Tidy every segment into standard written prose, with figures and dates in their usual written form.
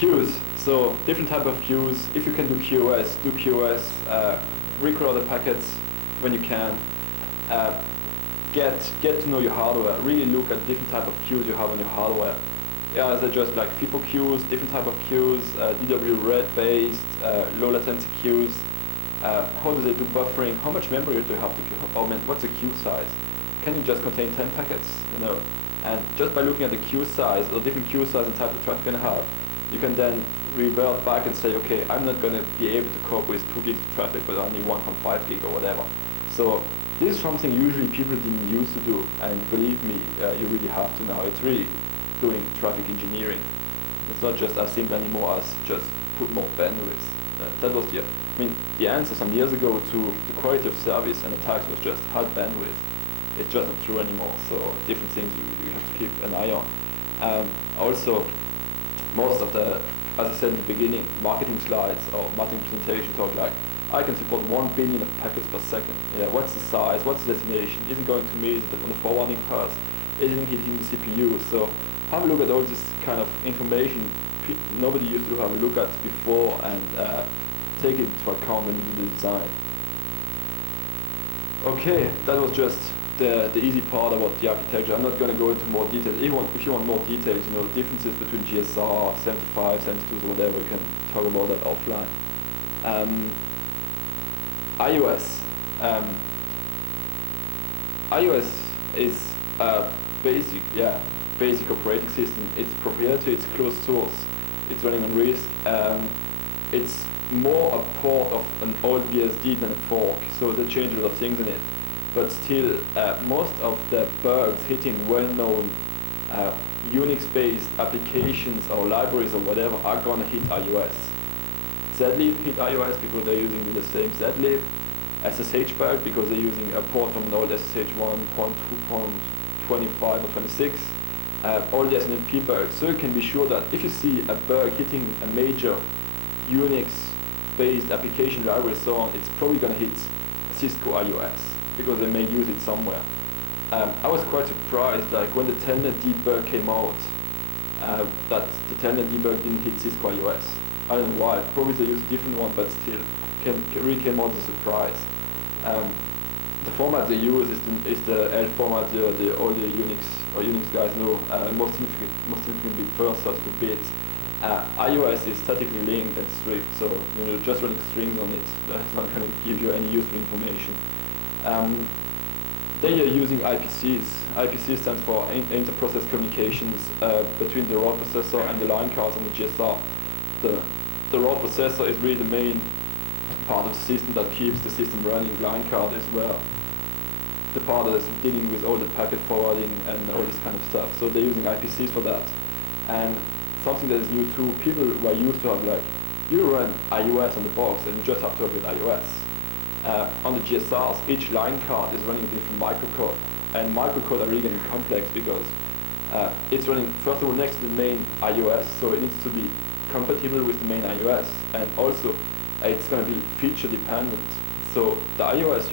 Queues. So different type of queues. If you can do QoS, do QoS. Record the packets when you can. Get to know your hardware. Really look at different type of queues you have on your hardware. Yeah, they're just like FIFO queues, different type of queues, DW red based, low latency queues. How do they do buffering? How much memory do you have to queue? What's the queue size? Can you just contain 10 packets? You know, and just by looking at the queue size or different queue size and type of traffic you can have, you can then revert back and say, okay, I'm not going to be able to cope with 2 gigs of traffic, but only 1.5 gig or whatever. So this is something usually people didn't used to do, and believe me, you really have to now. It's really doing traffic engineering. It's not just as simple anymore as just put more bandwidth. That was the answer some years ago to the quality of service and attacks was just hard bandwidth. It's just not true anymore, so different things you have to keep an eye on. Also, most of the, as I said in the beginning, marketing slides or marketing presentation talk like, I can support 1 billion of packets per second. Yeah, what's the size? What's the destination? Is it going to me? Is it on the forwarding path? Is it hitting the CPU? So have a look at all this kind of information nobody used to have a look at before and take it into account when you do the design. Okay, that was just the easy part about the architecture. I'm not going to go into more details. If you want more details, you know, differences between GSR, 75, 72s or whatever, we can talk about that offline. iOS. iOS is a basic operating system. It's proprietary, it's closed source, it's running on RISC. It's more a port of an old BSD than a fork, so they change a lot of things in it. But still, most of the bugs hitting well-known Unix-based applications or libraries or whatever are gonna hit iOS. zlib hit iOS because they're using the same zlib. SSH bug because they're using a port from an old SSH 1.2.25 or 26. All the SNMP bugs. So you can be sure that if you see a bug hitting a major Unix-based application library and so on, it's probably going to hit Cisco iOS because they may use it somewhere. I was quite surprised, like when the telnet debug came out, that the telnet debug didn't hit Cisco iOS. I don't know why. Probably they used a different one, but still, really came out as a surprise. The format they use is the L format. All the Unix guys know. Most significant bit first, 32-bit. iOS is statically linked and strict, so you're just running strings on it. That's not going to give you any useful information. They are using IPCs. IPC stands for inter-process communications between the raw processor and the line cards on the GSR. The raw processor is really the main part of the system that keeps the system running. Line card is where the part that is dealing with all the packet forwarding and all this kind of stuff. So they're using IPCs for that. And something that is new too, people were used to have like, you run iOS on the box and you just have to have it iOS. On the GSRs, each line card is running a different microcode. And microcode are really getting complex because it's running, first of all, next to the main iOS, so it needs to be compatible with the main iOS. And also, it's going to be feature dependent. So the iOS,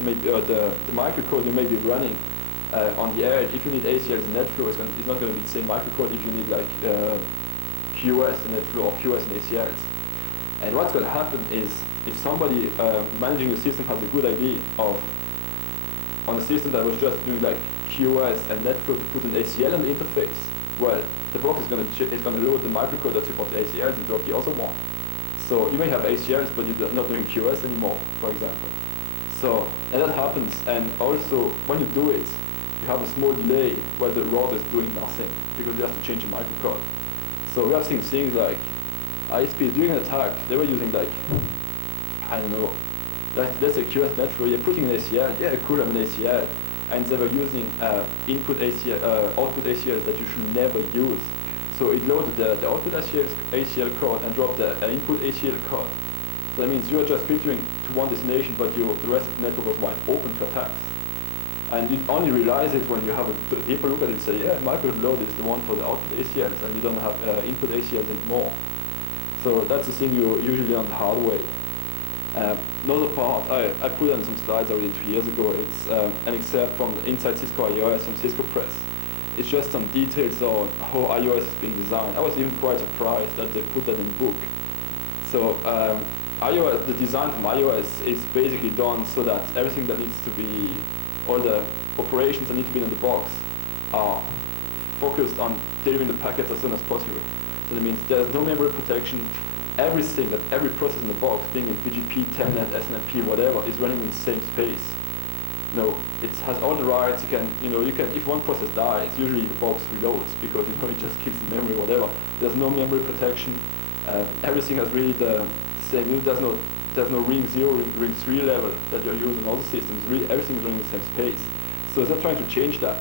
the microcode you may be running on the edge, if you need ACLs and NetFlow, it's not going to be the same microcode if you need like QoS and NetFlow or QoS and ACLs. And what's going to happen is, if somebody managing the system has a good idea of, on a system that was just doing like QoS and NetFlow to put an ACL on the interface, well, the box is going to load the microcode that supports the ACLs and drop the other one. So you may have ACLs, but you're not doing QoS anymore, for example. So, and that happens, and also, when you do it, you have a small delay where the router is doing nothing, because you have to change the microcode. So we have seen things like, ISP during an attack, they were using like, I don't know, let's say QoS NetFlow, you're putting an ACL, yeah, cool, I'm an ACL, and they were using output ACL that you should never use. So it loaded the output ACL code and dropped the input ACL code. So that means you are just filtering to one destination, but the rest of the network was wide open to attacks. And you only realize it when you have a deeper look at it and say, yeah, microcode load is the one for the output ACLs, and you don't have input ACLs anymore. So that's the thing you usually on the hard way. Another part, I put on some slides already 2 years ago, it's an excerpt from Inside Cisco iOS from Cisco Press. it's just some details on how iOS is being designed. I was even quite surprised that they put that in the book. So iOS, the design from iOS is basically done so that everything that needs to be, all the operations that need to be in the box are focused on delivering the packets as soon as possible. So that means there's no memory protection. Everything, that every process in the box, being it BGP, Telnet, SNMP, whatever, is running in the same space. It has all the rights. You can, if one process dies, usually the box reloads because it just keeps the memory, whatever. There's no memory protection. Everything has really the same. There's no ring 0, ring 3 level that you're using in all the systems. Really, everything is running in the same space. So they're trying to change that.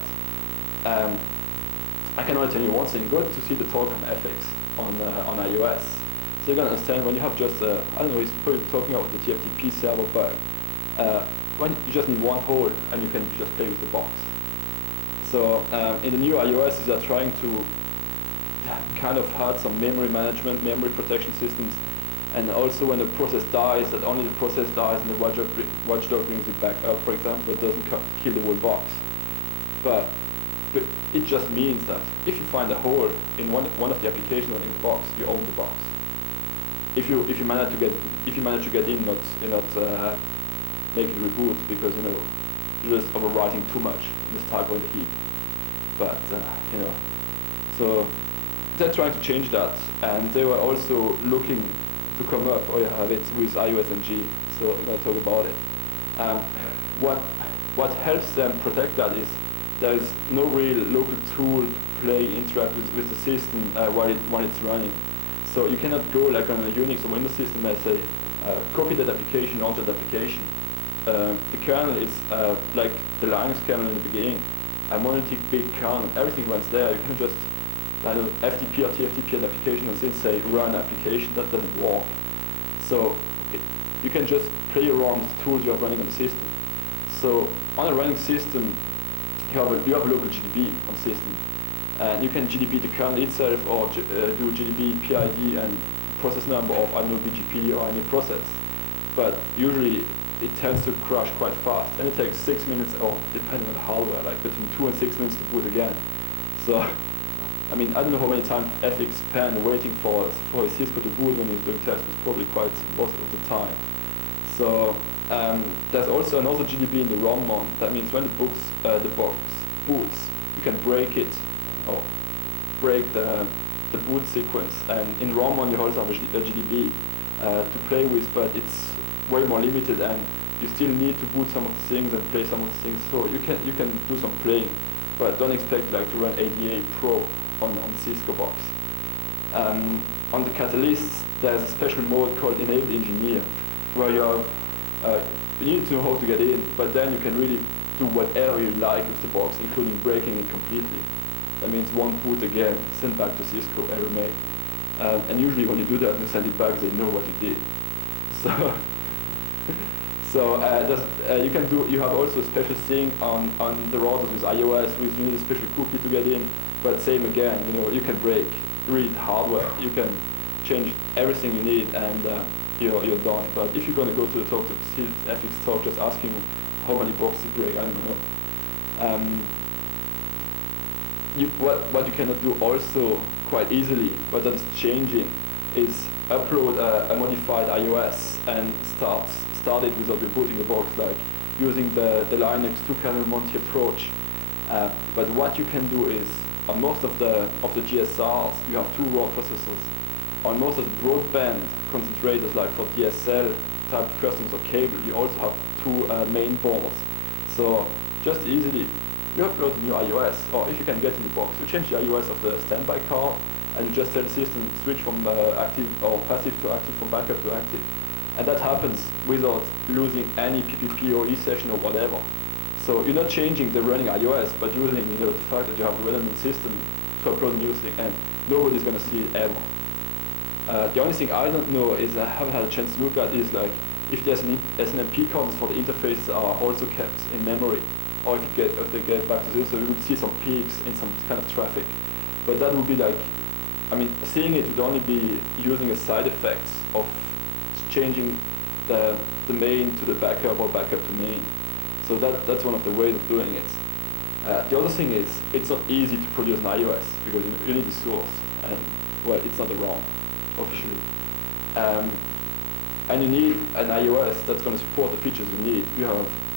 I can only tell you one thing. Go to see the talk from FX on iOS. So you're going to understand when you have just, I don't know, he's probably talking about the TFTP server bug. When you just need one hole and you can just play with the box. So in the new iOS, they're trying to kind of have some memory management, memory protection systems, and also when the process dies, that only the process dies and the watchdog brings it back up, for example, it doesn't kill the whole box. But it just means that if you find a hole in one of the applications running the box, you own the box. If you manage to get in, not make it reboot because you're just overwriting too much in this type of the heap. But so they're trying to change that, and they were also looking to come up, or you have it with iOS and G. So we're going to talk about it. What helps them protect that is there is no real local tool to interact with the system while it's running. So you cannot go like on a Unix or Windows system and say copy that application onto that application. The kernel is like the Linux kernel in the beginning, a monolithic big kernel. Everything runs there. You can just FTP or TFTP an application and then say run application. That doesn't work. So you can just play around with the tools you are running on the system. So on a running system, you have a local GDB on the system, and you can GDB the kernel itself or do GDB PID and process number of BGP or any process. But usually it tends to crash quite fast, and it takes 6 minutes, or depending on the hardware, like between 2 and 6 minutes to boot again. So, I mean, I don't know how many times FX spent waiting for Cisco to boot when he was doing tests, but probably quite most of the time. So, there's also another GDB in the ROM mon. That means when the box boots, you can break it, or break the boot sequence. And in ROM mon you also have a GDB to play with, but it's way more limited, and you still need to boot some of the things and play some of the things. So you can do some playing, but don't expect like to run ADA Pro on the Cisco box. On the Catalyst, there's a special mode called Enable Engineer, where you have you need to know how to get in, but then you can really do whatever you like with the box, including breaking it completely. That means one boot again, send back to Cisco error may. And usually when you do that, you send it back, they know what you did. So you have also a special thing on the routers with iOS, with you need a special cookie to get in, but same again, you can break, read hardware, you can change everything you need, and you're done. But if you're going to go to the talk, to see FX talk, just asking how many boxes you break, I don't know. What you cannot do also quite easily, but that is changing, is upload a modified iOS and start it without rebooting the box, like using the Linux 2-kernel Monty approach. But what you can do is, on most of the GSRs, you have 2 raw processors. On most of the broadband concentrators, like for DSL type of customers or cable, you also have 2 main boards. So just easily, you upload the new iOS, or if you can get in the box, you change the iOS of the standby card, and you just tell the system switch from active or passive to active, from backup to active. And that happens without losing any PPP or E session or whatever. So you're not changing the running iOS, but using the fact that you have a redundant system to upload a new thing, and nobody's going to see it ever. The only thing I don't know is, I haven't had a chance to look at, is like if the SNMP codes for the interfaces are also kept in memory, or if they get back to 0, so we would see some peaks in some kind of traffic. But that would be like, I mean, seeing it would only be using a side effect of changing the main to the backup or backup to main. So that's one of the ways of doing it. The other thing is, it's not easy to produce an iOS because you need the source, and well, it's not a ROM officially. And you need an iOS that's going to support the features you need.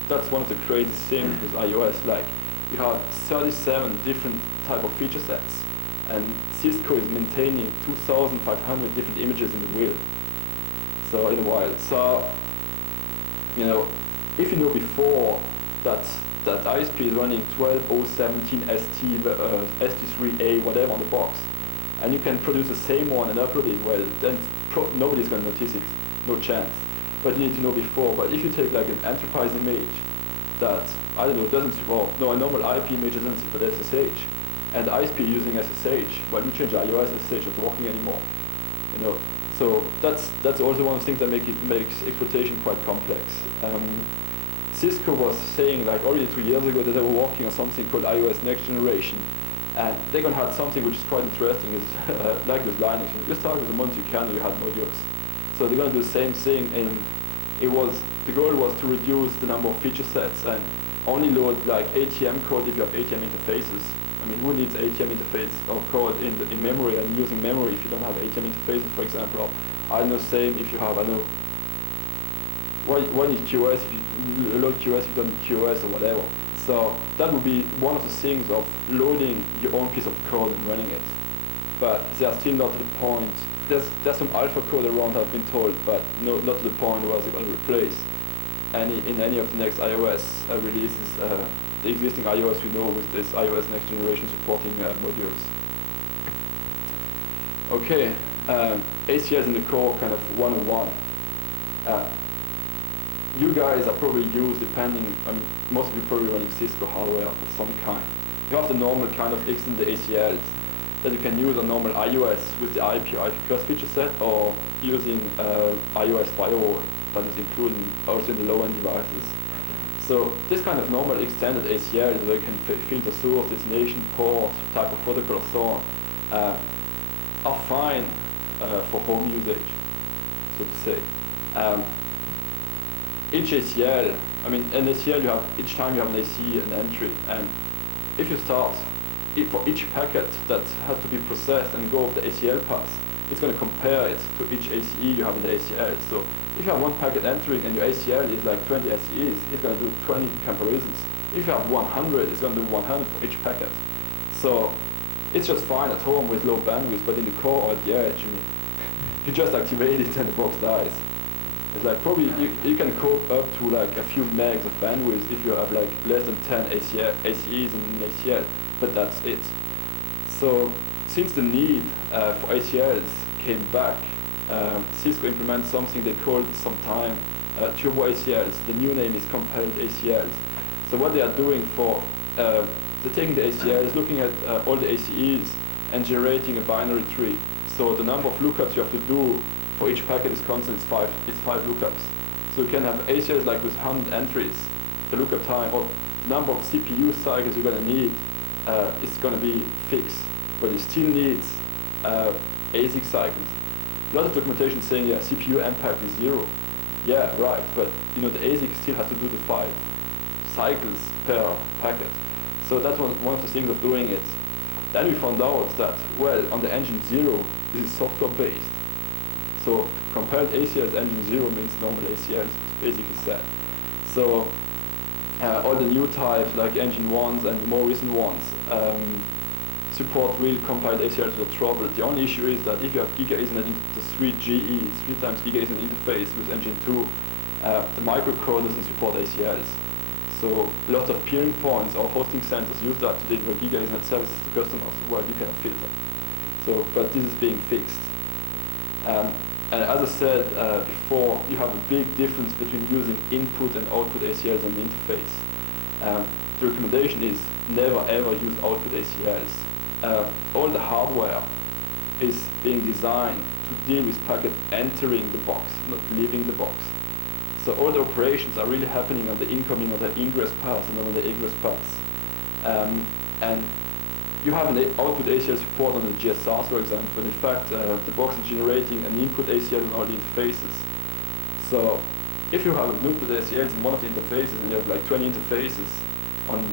That's one of the crazy things with iOS. Like, you have 37 different type of feature sets, and Cisco is maintaining 2,500 different images in the wild. So in the wild. So, you know, if you know before that ISP is running 12017 ST3A whatever on the box, and you can produce the same one and upload it, well, then nobody's going to notice it, no chance. But you need to know before. But if you take like an enterprise image that, I don't know, doesn't support, no, a normal IP image doesn't support SSH, and the ISP using SSH, well, you change iOS, SSH not working anymore, you know. So that's also one of the things that makes exploitation quite complex. Cisco was saying like already 2 years ago that they were working on something called iOS Next Generation, and they're going to have something which is quite interesting, is like with Linux. You start with a Monte Carlo, you had modules. So they're going to do the same thing, and the goal was to reduce the number of feature sets and only load like ATM code if you have ATM interfaces. I mean, who needs ATM interface or code in memory and using memory if you don't have ATM interfaces, for example? Or I know same if you have, I know, why need QoS if you load QoS if you don't need QoS or whatever. So that would be one of the things of loading your own piece of code and running it. But they are still not to the point. There's some alpha code around, I've been told, but no, not to the point where they're going to replace in any of the next iOS releases the existing iOS we know with this iOS Next Generation supporting modules. Okay, ACLs in the core, kind of 101. You guys are probably used, depending, most of you probably running Cisco hardware of some kind. You have the normal kind of extended ACLs that you can use on normal iOS with the IP plus feature set, or using iOS firewall that is included also in the low-end devices. So this kind of normal extended ACL where you can filter source, destination, port, type of protocol, or so on, are fine for home usage, so to say. Each ACL, an ACL, you have each time you have an ACE, an entry, and if you start for each packet that has to be processed and go up the ACL path, it's going to compare it to each ACE you have in the ACL. So if you have one packet entering and your ACL is like 20 ACEs, it's going to do 20 comparisons. If you have 100, it's going to do 100 for each packet. So it's just fine at home with low bandwidth, but in the core or at the edge, you just activate it and the box dies. It's like probably you can cope up to like a few megs of bandwidth if you have like less than 10 ACEs in an ACL, but that's it. So since the need for ACLs came back, Cisco implemented something they called sometime turbo ACLs. The new name is compiled ACLs. So what they are doing they're taking the ACLs, looking at all the ACEs and generating a binary tree. So the number of lookups you have to do for each packet is constant, it's five lookups. So you can have ACLs like with 100 entries, the lookup time, or the number of CPU cycles you're going to need is going to be fixed, but it still needs ASIC cycles. A lot of documentation saying, yeah, CPU impact is 0. Yeah, right, but the ASIC still has to do the 5 cycles per packet. So that's one of the things of doing it. Then we found out that, well, on the engine 0, this is software based. So compared ACLs, engine 0 means normal ACLs, it's basically said. So all the new types, like engine 1s and the more recent ones, support real compiled ACLs without trouble. The only issue is that if you have Giga Ethernet into the 3GE, 3 times Giga Ethernet interface with engine 2, the microcore doesn't support ACLs. So lots of peering points or hosting centers use that to deliver Giga Ethernet services to customers where you can filter. So, but this is being fixed. And as I said before, you have a big difference between using input and output ACLs on the interface. The recommendation is never ever use output ACLs. All the hardware is being designed to deal with packet entering the box, not leaving the box. So all the operations are really happening on the incoming or the ingress path and not on the egress path. And you have an output ACL support on the GSRs, for example, but in fact the box is generating an input ACL on all the interfaces. So if you have input ACLs in one of the interfaces and you have like 20 interfaces on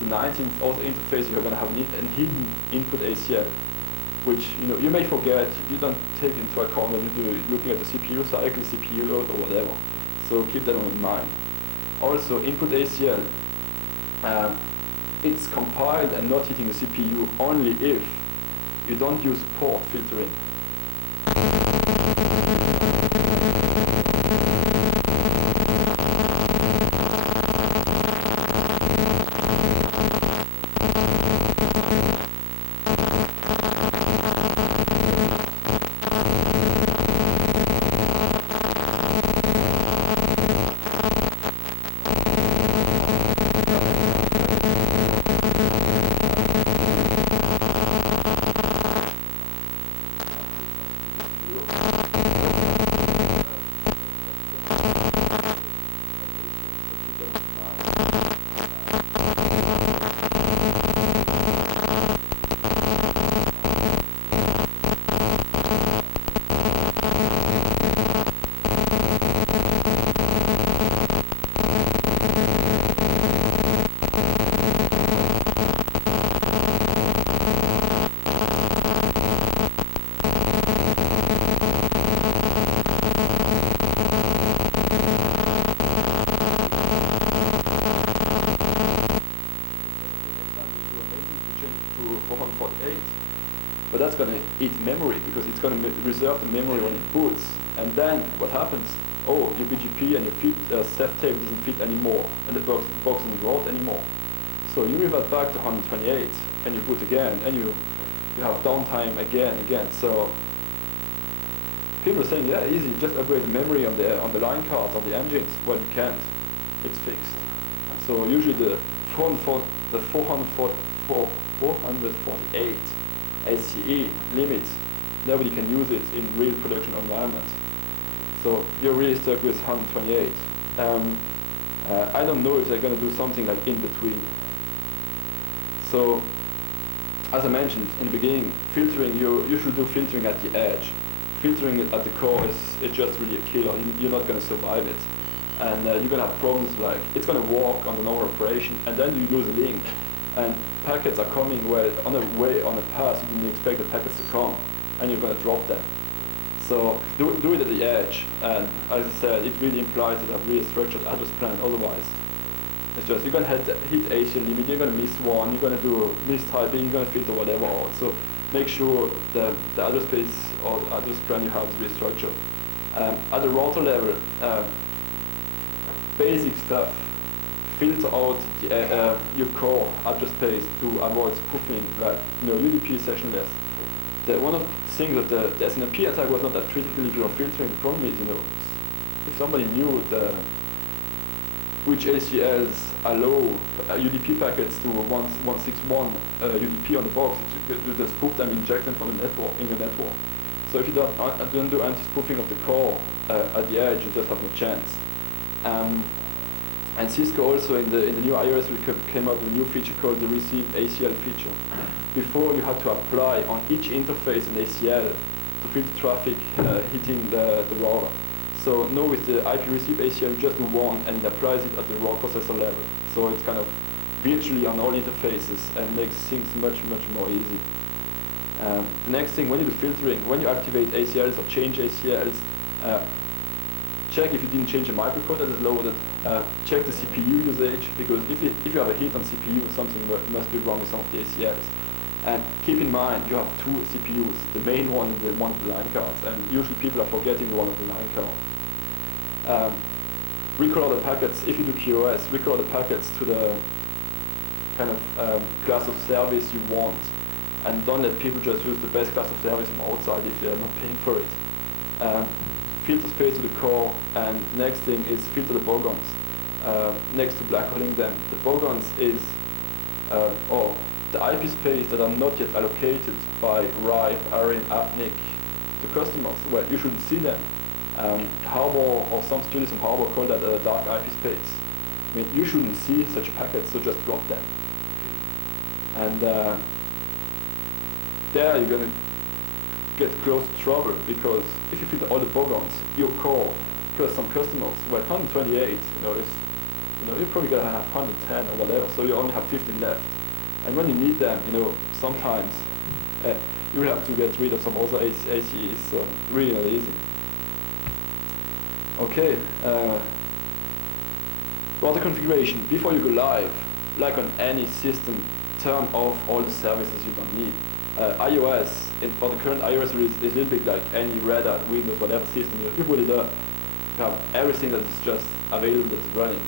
the 19th also interface, you're going to have a hidden input ACL, which you may forget, you don't take into account when you're looking at the CPU cycle, CPU load, or whatever. So keep that in mind. Also, input ACL, it's compiled and not hitting the CPU only if you don't use port filtering. But that's going to eat memory because it's going to reserve the memory when it boots. And then what happens? Oh, your BGP and your Ceph table doesn't fit anymore, and the box doesn't load anymore. So you revert back to 128, and you boot again, and you have downtime again. So people are saying, yeah, easy, just upgrade the memory on the line cards, on the engines. Well, you can't. It's fixed. So usually the 448 ACE limit, nobody can use it in real production environment. So you're really stuck with 128. I don't know if they're going to do something like in between. So, as I mentioned in the beginning, filtering, you should do filtering at the edge. Filtering at the core is just really a killer. You're not going to survive it. And you're going to have problems like, it's going to work on the normal operation, and then you lose a link. And packets are coming on a path you didn't expect the packets to come, and you're going to drop them. So do it at the edge, and as I said, it really implies that you have really structured address plan. Otherwise, it's just you're going to hit ACL limit, you're going to miss one, you're going to do mistyping, you're going to filter whatever out. So make sure the address space or the address plan you have is really structured. At the router level, basic stuff. Filter out your core address space to avoid spoofing, like UDP sessionless. One of the things that the SNMP attack was not that critical if you are filtering. The problem is, if somebody knew which ACLs allow UDP packets to 161 UDP on the box, you just spoof them, inject them from the network in your network. So if you don't do anti-spoofing of the core at the edge, you just have no chance. And Cisco also in the new iOS came out with a new feature called the Receive ACL feature. Before you had to apply on each interface an ACL to filter traffic hitting the router. So now with the IP Receive ACL, you just do one and it applies it at the raw processor level. So it's kind of virtually on all interfaces and makes things much more easy. The next thing, when you do filtering, when you activate ACLs or change ACLs, check if you didn't change the microcode that is loaded. Check the CPU usage, because if you have a hit on CPU, something must be wrong with some of the ACLs. And keep in mind, you have two CPUs, the main one and the one of the line cards, and usually people are forgetting the one of the line card. Recolor the packets, if you do QoS, recolor the packets to the kind of class of service you want, and don't let people just use the best class of service from outside if they're not paying for it. Filter space to the core, and the next thing is filter the bogons. Next to blackholing them, the bogons is the IP space that are not yet allocated by RIPE, ARIN, AppNIC to customers. Well, you shouldn't see them. Harbor, or some studios in Harbor call that a dark IP space. I mean, you shouldn't see such packets, so just drop them. And there you're going to get close to trouble, because if you filter all the bogons, your core, because some customers, well, 128, is You know, you're probably gonna have 110 or whatever, so you only have 15 left. And when you need them, you know, sometimes you will have to get rid of some other ACEs, so really not easy. Okay, about the configuration. Before you go live, like on any system, turn off all the services you don't need. iOS, for the current iOS release, is a little bit like any Red Hat, Windows, whatever system you put it up. You have everything that is just available that's running.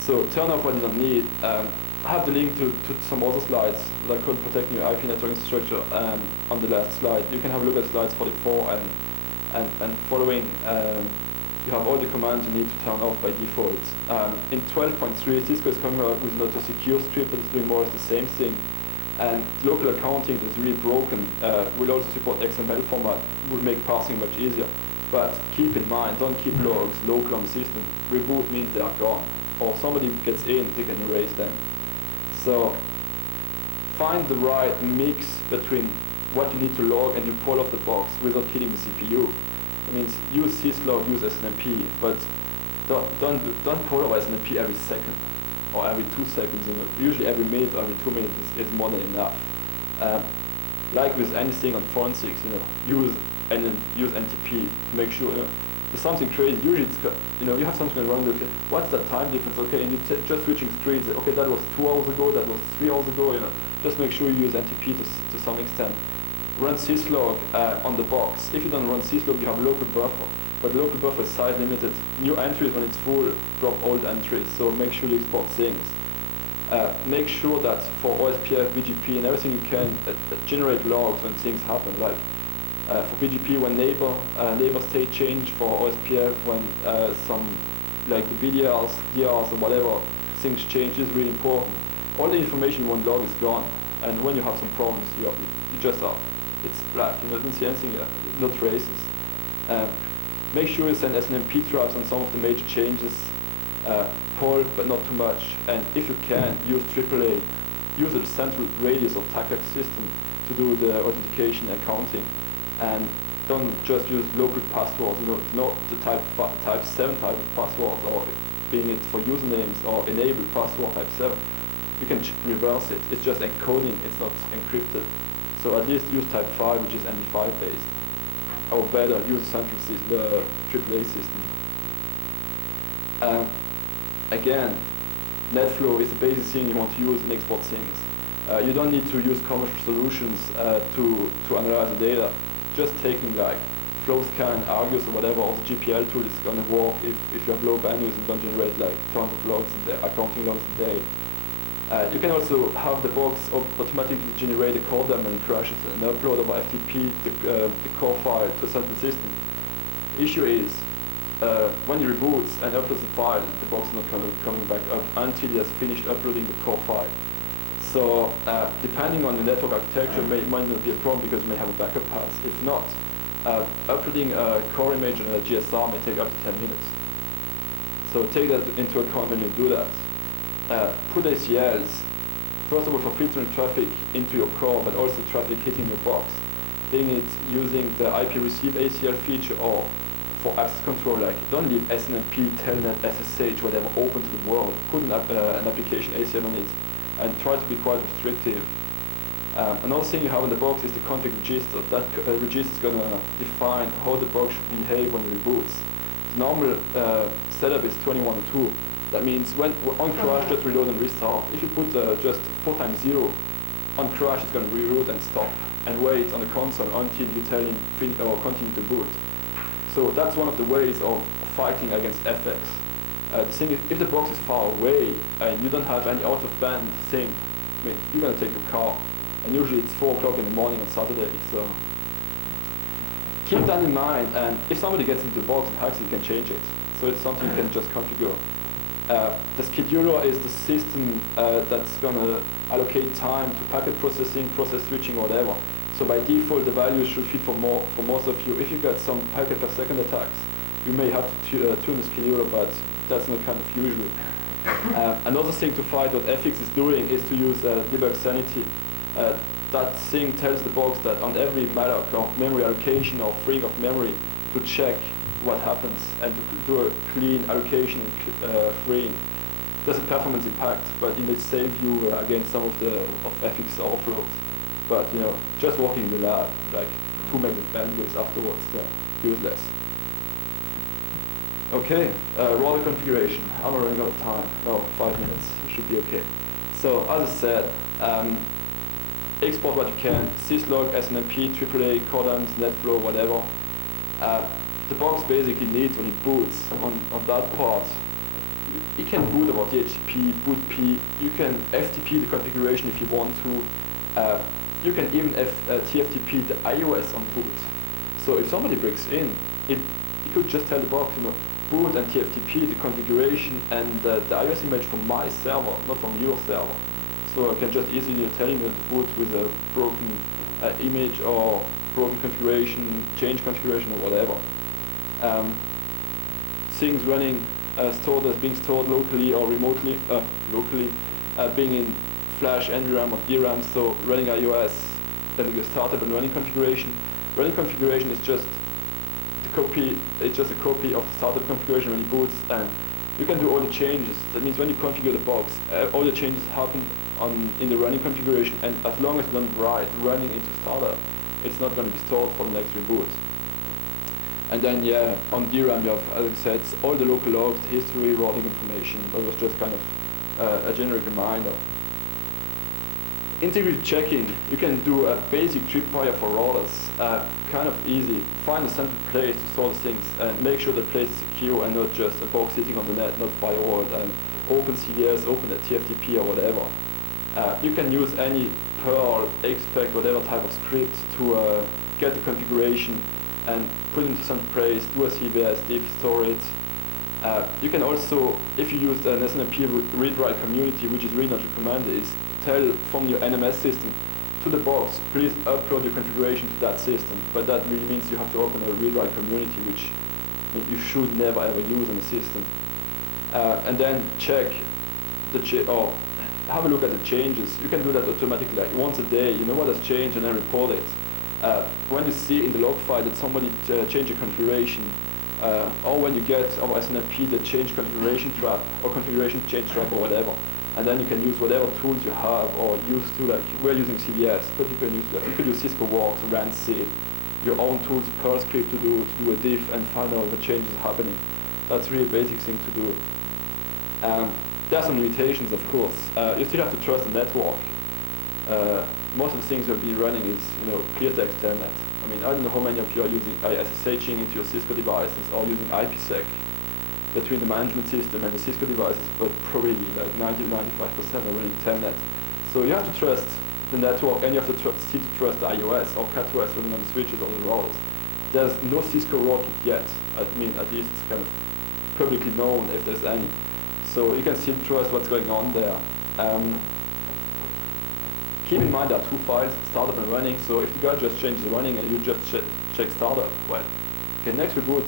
So turn off what you don't need. I have the link to some other slides that are called Protecting Your IP Network Infrastructure on the last slide. You can have a look at slides 44 and following. You have all the commands you need to turn off by default. In 12.3, Cisco is coming out with another secure script that is doing more or less the same thing. And local accounting is really broken. Will also support XML format, will make parsing much easier. But keep in mind, don't keep logs local on the system. Reboot means they are gone. Or somebody gets in, they can erase them. So find the right mix between what you need to log and you pull off the box without killing the CPU. It means use syslog, use SNMP, but don't pull off SNMP every second or every 2 seconds. You know, usually every minute or every 2 minutes is more than enough. Like with anything on forensics, you know, use NTP to make sure. You know, there's something crazy. Usually, it's you know, you have something wrong. Okay, what's the time difference? Okay, and you just switching screens. Okay, that was 2 hours ago. That was 3 hours ago. You know, just make sure you use NTP to some extent. Run syslog on the box. If you don't run syslog, you have local buffer, but local buffer is size limited. New entries when it's full, drop old entries. So make sure you export things. Make sure that for OSPF, BGP, and everything you can generate logs when things happen. Like for BGP, when neighbor state change. For OSPF, when some like the BDRs, DRs, or whatever things change is really important. All the information in one log is gone, and when you have some problems, you just are. It's black, you know, you don't see anything, no traces. Make sure you send SNMP traps on some of the major changes, poll, but not too much. And if you can, use AAA. Use a central radius or TACAC system to do the authentication and counting. And don't just use local passwords, you know, not the type 7 type of passwords, or being it for usernames or enable password type 7. You can reverse it. It's just encoding, it's not encrypted. So at least use type 5, which is MD5 based. Or better, use central system, the AAA system. Again, NetFlow is the basic thing you want to use in export things. You don't need to use commercial solutions to analyze the data. Just taking like FlowScan, Argus, or whatever, or the GPL tool is going to work if you have low bandwidth and don't generate like tons of logs a day, accounting logs a day. You can also have the box automatically generate a core dump and crashes and upload over FTP the core file to a central system. Issue is, when you reboots and uploads the file, the box is not coming back up until it has finished uploading the core file. So depending on the network architecture, might not be a problem because you may have a backup path. If not, uploading a core image and a GSR may take up to 10 minutes. So take that into account when you do that. Put ACLs, first of all for filtering traffic into your core, but also traffic hitting your box. Being it using the IP receive ACL feature or for access control, like don't leave SNMP, Telnet, SSH, whatever open to the world. Put an application ACL on it and try to be quite restrictive. Another thing you have in the box is the config register. That register is going to define how the box should behave when it reboots. The normal setup is 21.2. That means when on crash, just reload and restart. If you put just 4x0, on crash it's going to reroute and stop and wait on the console until you tell him or continue to boot. So that's one of the ways of fighting against FX. The thing is, if the box is far away and you don't have any out-of-band thing, I mean, you're going to take your car. And usually it's 4 o'clock in the morning on Saturday, so keep that in mind. And if somebody gets into the box and hacks it, you can change it. So it's something you can just configure. The scheduler is the system that's going to allocate time to packet processing, process switching, whatever. So by default, the values should fit for most of you. If you get some packet per second attacks, you may have to tune the scheduler, but that's not kind of usual. Another thing to fight what FX is doing is to use debug sanity. That thing tells the box that on every malloc or memory allocation or freeing of memory to check what happens and to do a clean allocation and freeing. there's a performance impact, but it may save you against some of the FX overflows. But just working in the lab, like 2 meg of bandwidth afterwards, useless. Okay, router configuration. I'm running out of time. No, 5 minutes. It should be okay. So as I said, export what you can. syslog, SNMP, AAA, Cordant, NetFlow, whatever. The box basically needs when it boots on that part. You can boot over DHCP, boot P. You can FTP the configuration if you want to. You can even TFTP the iOS on boot. So if somebody breaks in, you could just tell the box, boot and TFTP the configuration and the iOS image from my server, not from your server. So I can just easily tell him to boot with a broken image or broken configuration, change configuration or whatever. Things running being stored locally or remotely, locally, being in flash, NVRAM or DRAM, so running iOS, then you start up and running configuration. Running configuration is just it's just a copy of the startup configuration when it boots, and you can do all the changes. That means when you configure the box, all the changes happen in the running configuration, and as long as it's done right, running into startup, it's not going to be stored for the next reboot. And then on DRAM you have, as I said, all the local logs, the history, routing information. That was just kind of a generic reminder. Integrity checking, you can do a basic tripwire for routers, kind of easy. Find a central place to store the things and make sure the place is secure and not just a box sitting on the net, not firewalled, and open CDS, open a TFTP or whatever. You can use any Perl, expect, whatever type of script to get the configuration and put it into some place, do a CVS, diff, store it. You can also, if you use an SNMP read-write community, which is really not recommended, is tell from your NMS system to the box, please upload your configuration to that system. But that really means you have to open a read-write community, which you should never ever use on the system. And then check or have a look at the changes. You can do that automatically, like once a day. You know what has changed, and then report it. When you see in the log file that somebody changed a configuration, or when you get our SNMP the change configuration trap or configuration change trap or whatever, and then you can use whatever tools you have or use to, like we're using CVS, but you can use Cisco Walks, RANC, your own tools, Perl script to do a diff and find out what changes are happening. That's really a basic thing to do. There are some limitations, of course. You still have to trust the network. Most of the things you'll be running is, clear text telnet. I mean, I don't know how many of you are using SSHing into your Cisco devices or using IPsec between the management system and the Cisco devices, but probably like 90–95% are running telnet. So you have to trust the network, and you have to still trust the iOS or CatOS running on the switches or the routers. There's no Cisco rootkit yet. I mean, at least it's kind of publicly known if there's any. So you can still trust what's going on there. Keep in mind there are 2 files, startup and running, so if the guy just changes the running and you just check startup, well, okay, next reboot,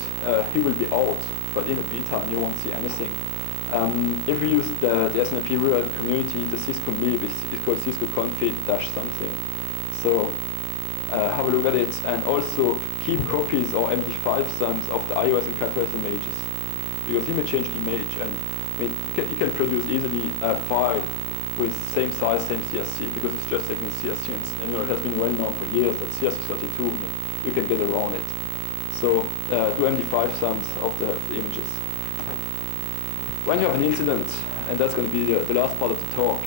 he will be out, but in the meantime you won't see anything. If we use the SNMP real community, the Cisco MIB is called Cisco config-something. So have a look at it, and also keep copies or MD5 sums of the iOS and CatOS images, because you may change the image, and I mean, you can produce easily a file with same size, same CSC, because it's just taking CSC, and it has been well known for years that CSC32, you can get around it. So do MD5 sums of the images. When you have an incident, and that's going to be the last part of the talk,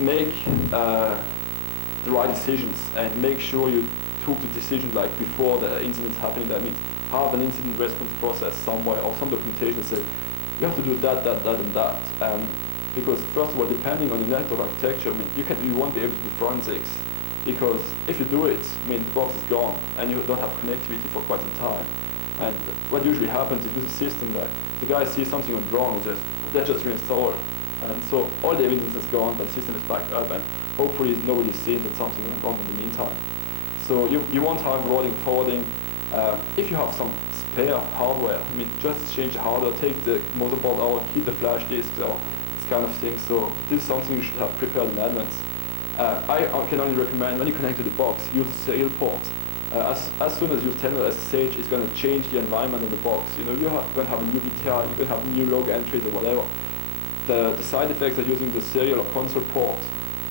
make the right decisions and make sure you took the decision like before the incident's happening. That means have an incident response process somewhere or some documentation that says you have to do that, and that. Because first of all, depending on the network architecture, I mean, you won't be able to do forensics, because if you do it, I mean, the box is gone and you don't have connectivity for quite some time. And what usually happens is with the system that the guy sees something went wrong, they just reinstall. And so all the evidence is gone, but the system is backed up, and hopefully nobody's seen that something went wrong in the meantime. So you won't have routing, forwarding. If you have some spare hardware, I mean, just change the hardware, take the motherboard out, keep the flash disks, or this kind of thing. So this is something you should have prepared in advance. I can only recommend when you connect to the box, use the serial port. As soon as you use Telnet SSH, it's going to change the environment of the box. You're going to have a new VTR, you're going to have new log entries or whatever. The side effects of using the serial or console port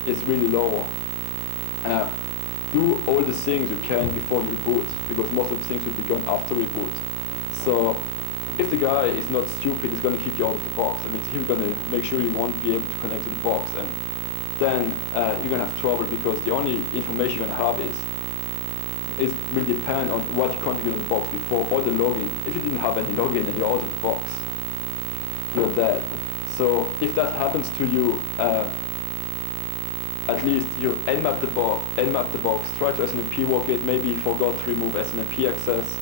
is really lower. Do all the things you can before you reboot, because most of the things will be done after reboot. So if the guy is not stupid, he's going to kick you out of the box. I mean, he's going to make sure you won't be able to connect to the box, and then you're going to have trouble, because the only information you're going to have will depend on what you configured in the box before, or the login. If you didn't have any login and you're out of the box, you're dead. So if that happens to you, at least you nmap the box, try to SNMP walk it, maybe you forgot to remove SNMP access.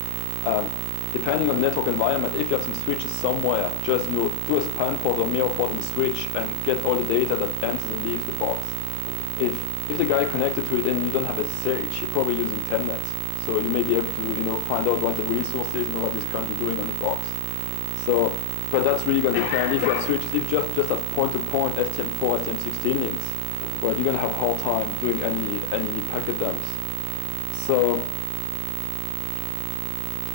Depending on the network environment, if you have some switches somewhere, just do a span port or mirror port on the switch and get all the data that enters and leaves the box. If the guy connected to it and you don't have SSH, you're probably using Telnet, so you may be able to find out what the resource is and what it's currently doing on the box. So, but that's really going to depend. If you have switches, if you just have point-to-point STM4, STM16 links, well, you're going to have a hard time doing any packet dumps. So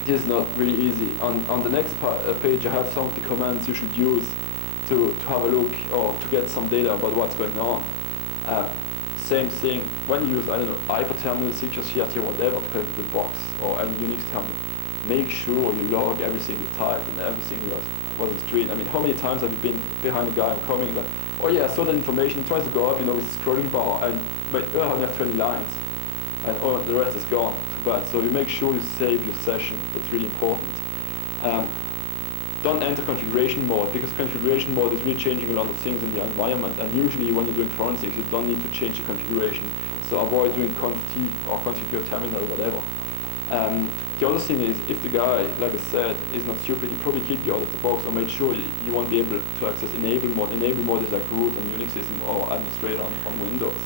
this is not really easy. On the next page, I have some of the commands you should use to have a look or to get some data about what's going on. Same thing, when you use, I don't know, hyperterminal, CRT or whatever to connect to the box or any Unix terminal, make sure you log everything you type and everything that was on screen. I mean, how many times have you been behind a guy coming like, oh yeah, I saw that information, he tries to go up, with the scrolling bar, and wait, I only have 20 lines, and oh, the rest is gone. Too bad. So you make sure you save your session. That's really important. Don't enter configuration mode, because configuration mode is really changing a lot of things in the environment, and usually when you're doing forensics you don't need to change the configuration, so avoid doing conft or configure terminal or whatever. The other thing is, if the guy, like I said, is not stupid, he probably kick you out of the box or made sure you won't be able to access enable mode. Enable mode is like root on Unix system or administrator on Windows.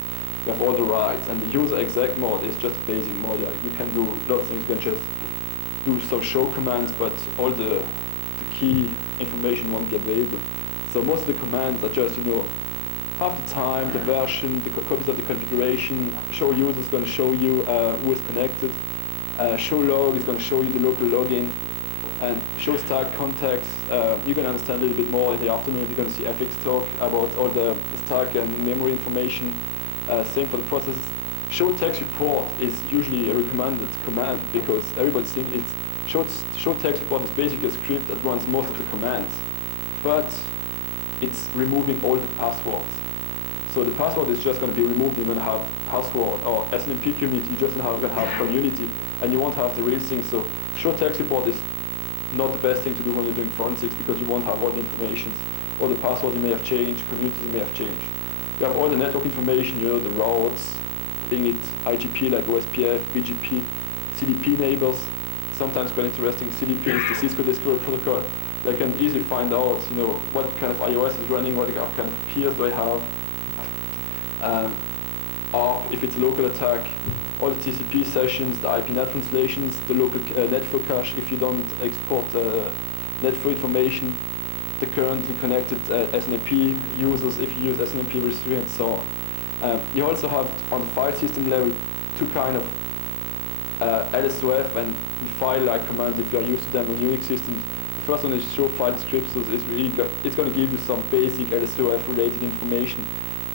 You have all the rights, and the user exec mode is just a basic mode. Like you can do lots of things, you can just do some show commands, but all the key information won't be available. So most of the commands are just, half the time, the version, the copies of the configuration. Show user is going to show you who is connected. Show log is going to show you the local login. And show stack context. You're going to understand a little bit more in the afternoon. You're going to see FX talk about all the stack and memory information. Same for the processes. Show text report is usually a recommended command, because everybody's thinking it's show text report is basically a script that runs most of the commands, but it's removing all the passwords. So the password is just going to be removed. You're going to have password or SNMP community. You're just going to have community, and you won't have the real thing. So show text report is not the best thing to do when you're doing forensics, because you won't have all the information. All the password you may have changed, communities you may have changed. You have all the network information, the routes, being it IGP like OSPF, BGP, CDP neighbors. Sometimes quite interesting. CDP is the Cisco Discovery Protocol. They can easily find out, what kind of iOS is running, what kind of peers do I have. ARP, if it's a local attack, all the TCP sessions, the IPNet translations, the local netflow cache if you don't export netflow information, the currently connected SNMP users if you use SNMP registry, and so on. You also have on the file system level two kind of LSOF and file-like commands if you are used to them on Unix systems. The first one is show file descriptors. It's going to give you some basic LSOF related information,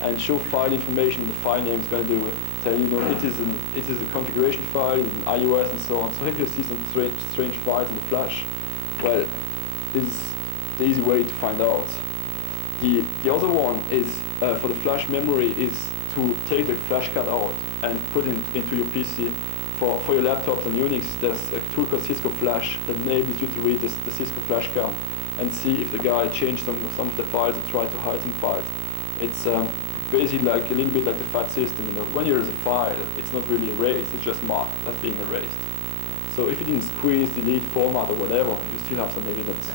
and show file information. The file name is going to tell you, it is a configuration file, it's an iOS, and so on. So if you see some strange files in the flash, well, this is the easy way to find out. The other one is for the flash memory is to take the flash card out and put it into your PC. For your laptops on Unix, there's a tool called Cisco Flash that enables you to read the Cisco Flash card and see if the guy changed some of the files or tried to hide some files. It's basically like a little bit like the FAT system. When you erase a file, it's not really erased; it's just marked as being erased. So if you didn't squeeze, delete, format, or whatever, you still have some evidence.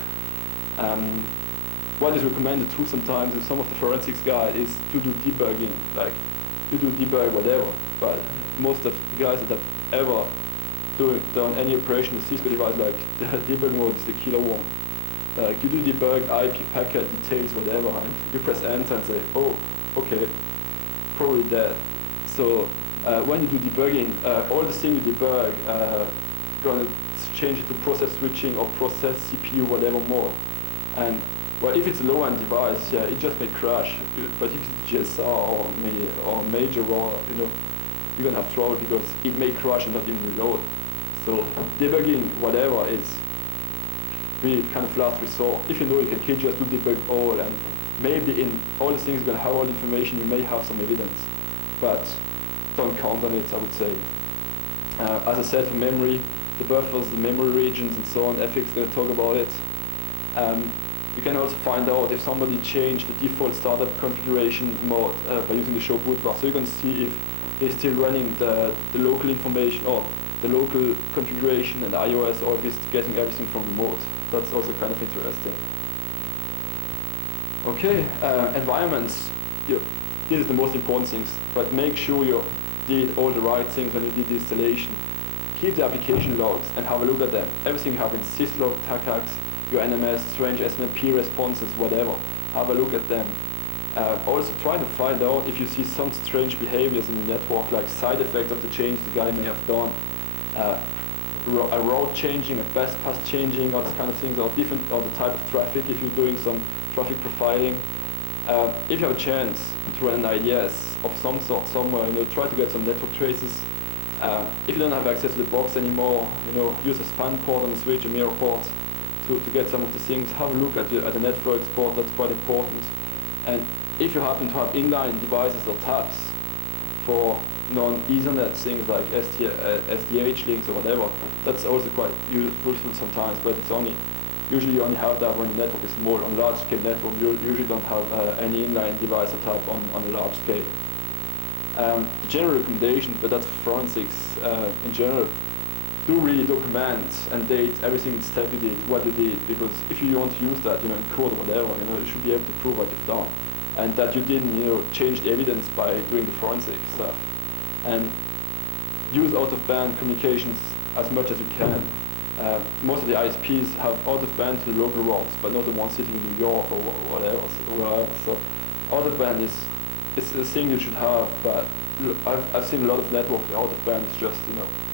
What is recommended too sometimes in some of the forensics guide is to do debugging, like you do debug whatever, but most of the guys that have ever done any operation with Cisco device, like the debug mode is the killer one. Like you do debug IP packet details, whatever, and you press enter and say, oh, okay, probably dead. So when you do debugging, all the things you debug, gonna change it to process switching or process CPU, whatever mode. And well, if it's a low-end device, yeah, it just may crash. But if it's GSR or major raw, you're gonna have trouble because it may crash and not even reload. So debugging whatever is really kind of last resort. If you know you can just do debug all, and maybe in all the things you're gonna have all the information, you may have some evidence, but don't count on it, I would say. As I said, for memory, the buffers, the memory regions, and so on, FX is going to talk about it. You can also find out if somebody changed the default startup configuration mode by using the show boot bar. So you can see if they're still running the local information or the local configuration and iOS, or if it's getting everything from remote. That's also kind of interesting. Okay, environments. This is the most important things, but make sure you did all the right things when you did the installation. Keep the application logs and have a look at them. Everything you have in syslog, TACACS, your NMS, strange SNMP responses, whatever. Have a look at them. Also try to find out if you see some strange behaviors in the network, like side effects of the change the guy may have done. A route changing, a best path changing, all these kind of things, or different, or the type of traffic if you're doing some traffic profiling. If you have a chance to run an IDS of some sort somewhere, try to get some network traces. If you don't have access to the box anymore, use a span port on the switch, a mirror port, to get some of the things. Have a look at the network export, that's quite important. And if you happen to have inline devices or tabs for non-Ethernet things like SDH links or whatever, that's also quite useful sometimes, but it's usually you only have that when the network is small. On large scale network, you usually don't have any inline device or tab on a large scale. The general recommendation, but that's forensics in general, do really document and date everything step you did, what you did, because if you want to use that, in code or whatever, you should be able to prove what you've done, and that you didn't, change the evidence by doing the forensic stuff. And use out-of-band communications as much as you can. Most of the ISPs have out-of-band to the local routes, but not the ones sitting in New York or whatever. So out-of-band is a thing you should have, but I've seen a lot of network out-of-band is just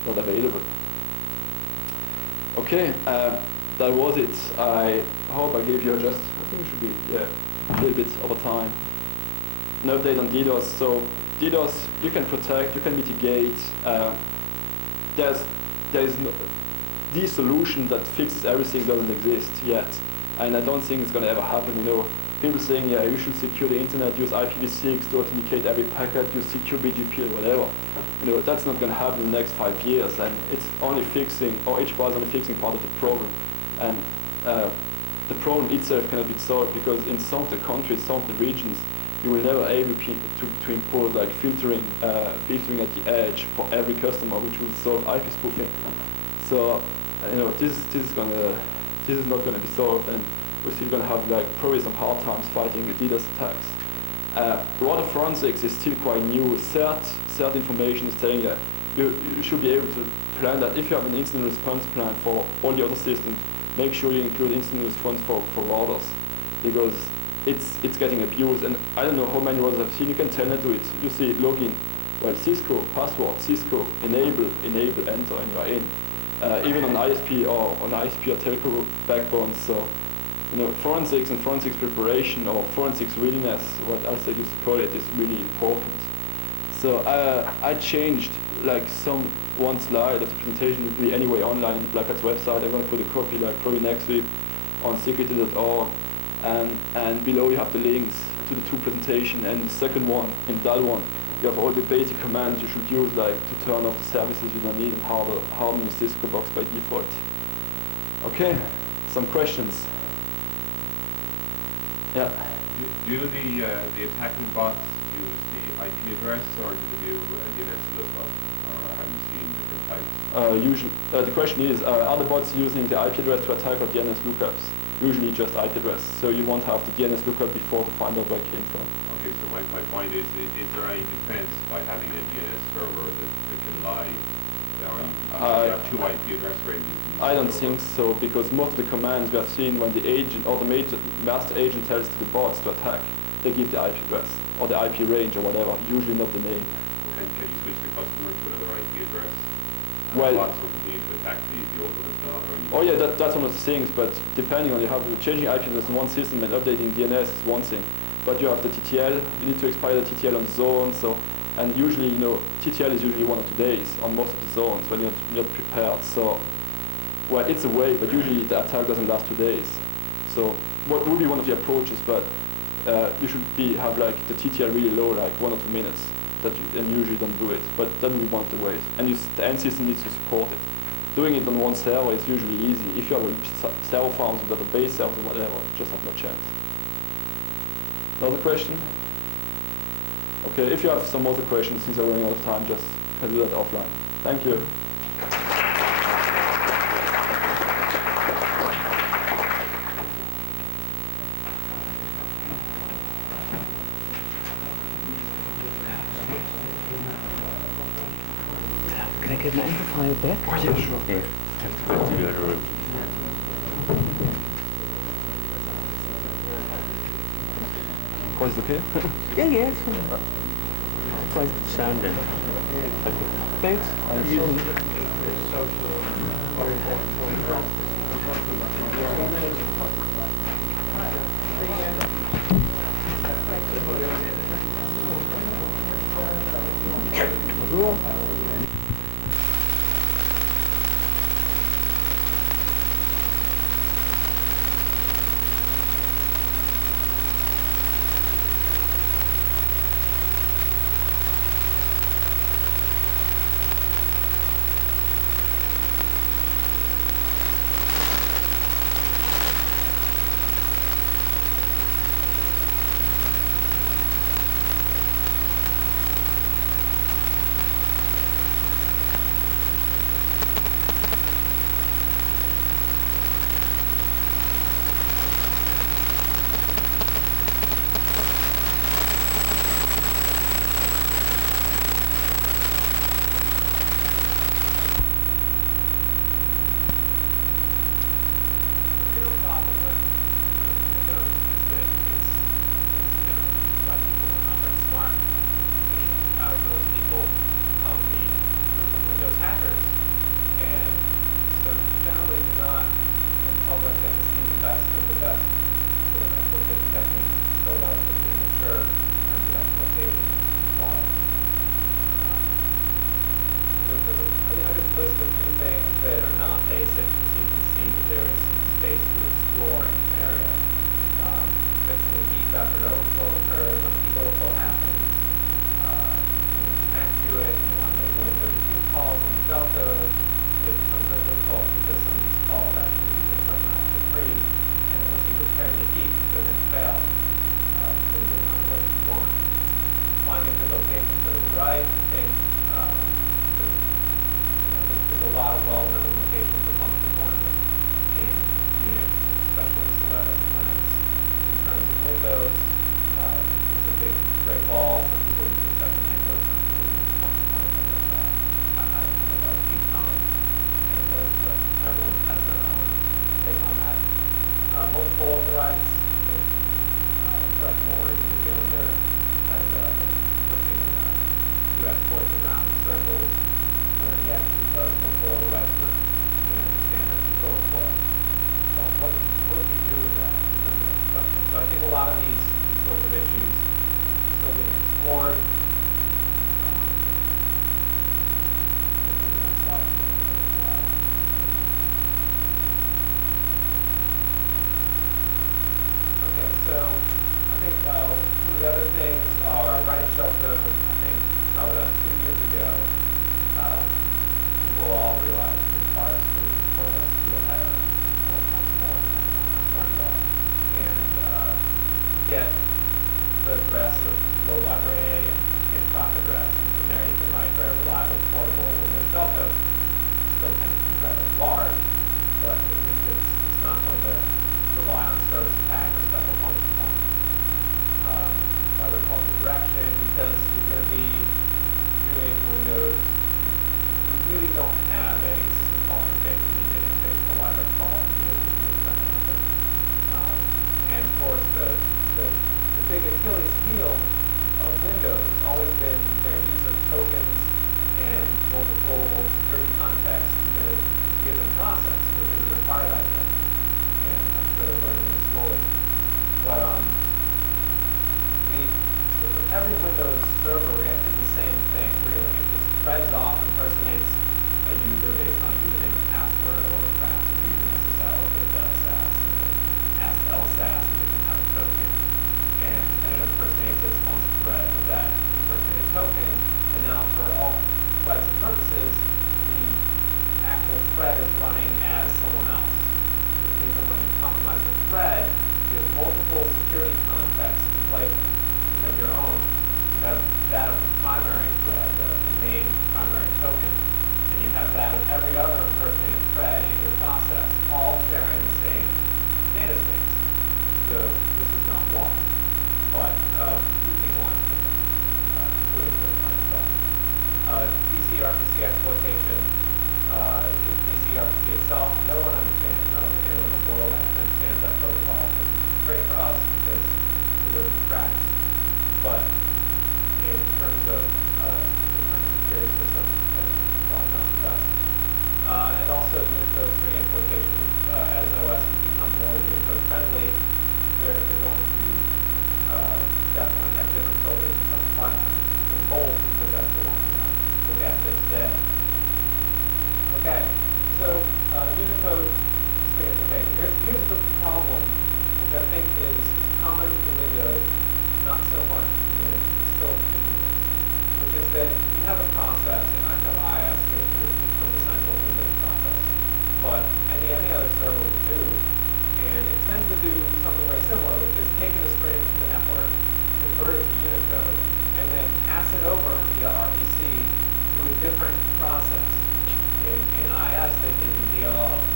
not available. Okay, that was it. I hope I gave you I think it should be a little bit over time. An update on DDoS. So DDoS, you can protect, you can mitigate. There's no, the solution that fixes everything doesn't exist yet, and I don't think it's going to ever happen. People saying, yeah, you should secure the internet, use IPv6 to authenticate every packet, use secure BGP or whatever. That's not going to happen in the next 5 years, and it's only fixing, or HBAR is only fixing part of the problem. And the problem itself cannot be solved because in some of the countries, some of the regions, you will never able to impose like filtering at the edge for every customer, which will solve IP spoofing. So this is not going to be solved, and we're still going to have probably some hard times fighting the DDoS attacks. Rather forensics is still quite new. CERT information is telling you you should be able to plan that. If you have an incident response plan for all the other systems, make sure you include incident response for routers, because it's getting abused. And I don't know how many routers I've seen. You can tell to it. You see login, well, Cisco password, Cisco enable, enter, and you're in. Even on ISP or telco backbones. So forensics and forensics preparation or forensics readiness, what I used to call it, is really important. So I changed one slide of the presentation will be anyway online on the Black Hat's website. I'm going to put a copy probably next week on security.org, and below you have the links to the 2 presentations, and the second one, in that one, you have all the basic commands you should use to turn off the services you don't need and harden the Cisco box by default. Okay, some questions? Yeah. Do the attacking bots use the IP address, or do they do a DNS lookup, or have you seen different types? Usually, the question is, are the bots using the IP address to attack or DNS lookups? Usually just IP address, so you won't have the DNS lookup before to find out where it came from. Okay, so my point is there any defense by having a DNS server that can lie, or you have 2 IP address ranges? I don't think so, because most of the commands we have seen when the agent or the master agent tells to the bots to attack, they give the IP address or the IP range or whatever, usually not the name. Okay, can you switch the Well, bots will continue to attack the old one as well? Oh yeah, that's one of the things, but depending on changing IP address in one system and updating DNS is one thing. But you have the TTL, you need to expire the TTL on the zone, and usually, TTL is usually 1 or 2 days on most of the zones when you're not prepared. So, well, it's a way, but usually the attack doesn't last 2 days. So, what would be one of the approaches, but you should have like the TTL really low, like 1 or 2 minutes, and usually don't do it. But that would be one of the ways. And the end system needs to support it. Doing it on one server is usually easy. If you have server farms with database servers or whatever, you just have no chance. Another question? Okay, if you have some other questions, since I'm running out of time, just can do that offline. Thank you. Can I get an amplifier back? Oh yeah, sure. Yeah, have to go to the other room. Was it okay? Yeah, it's fine. Quite sounding. Thanks. Windows has always been their use of tokens and multiple security concepts process, which is a retarded idea. And I'm sure they're learning this slowly. But every Windows server is the same thing, really. It just threads off, impersonates a user based on username and password, or perhaps if you're using SSL, it goes to LSASS, and then asks LSASS if it can have a token. And it impersonates its sponsor thread with that impersonated token. And now for all intents and purposes, the actual thread is running as someone else, which means that when you compromise the thread, you have multiple security contexts to play with. You have your own, you have that of the primary thread, the main primary token, and you have that of every other impersonated thread in your process, all sharing the same data space. So this is not wise, but few people understand it, including the Microsoft. DCRPC exploitation is DCRPC itself. No one understands. I don't think anyone in the world actually understands that protocol, which is great for us because we live in the cracks. But in terms of the kind of security system, then probably not the best. And also Unicode string exploitation, as OS has become more Unicode friendly, they're going to definitely have different filters and stuff applying to them. It's in bold because that's the one we're going to look at today. Okay, so Unicode string exploitation. Here's the problem, which I think is common to Windows, not so much to Unix, but still in Unix, which is that you have a process, and I have IIS here because it's the quintessential Windows process, but any other server will do, and it tends to do something very similar, which is taking a string from the network, convert it to Unicode, and then pass it over via RPC to a different process. In IIS, they do DLL host.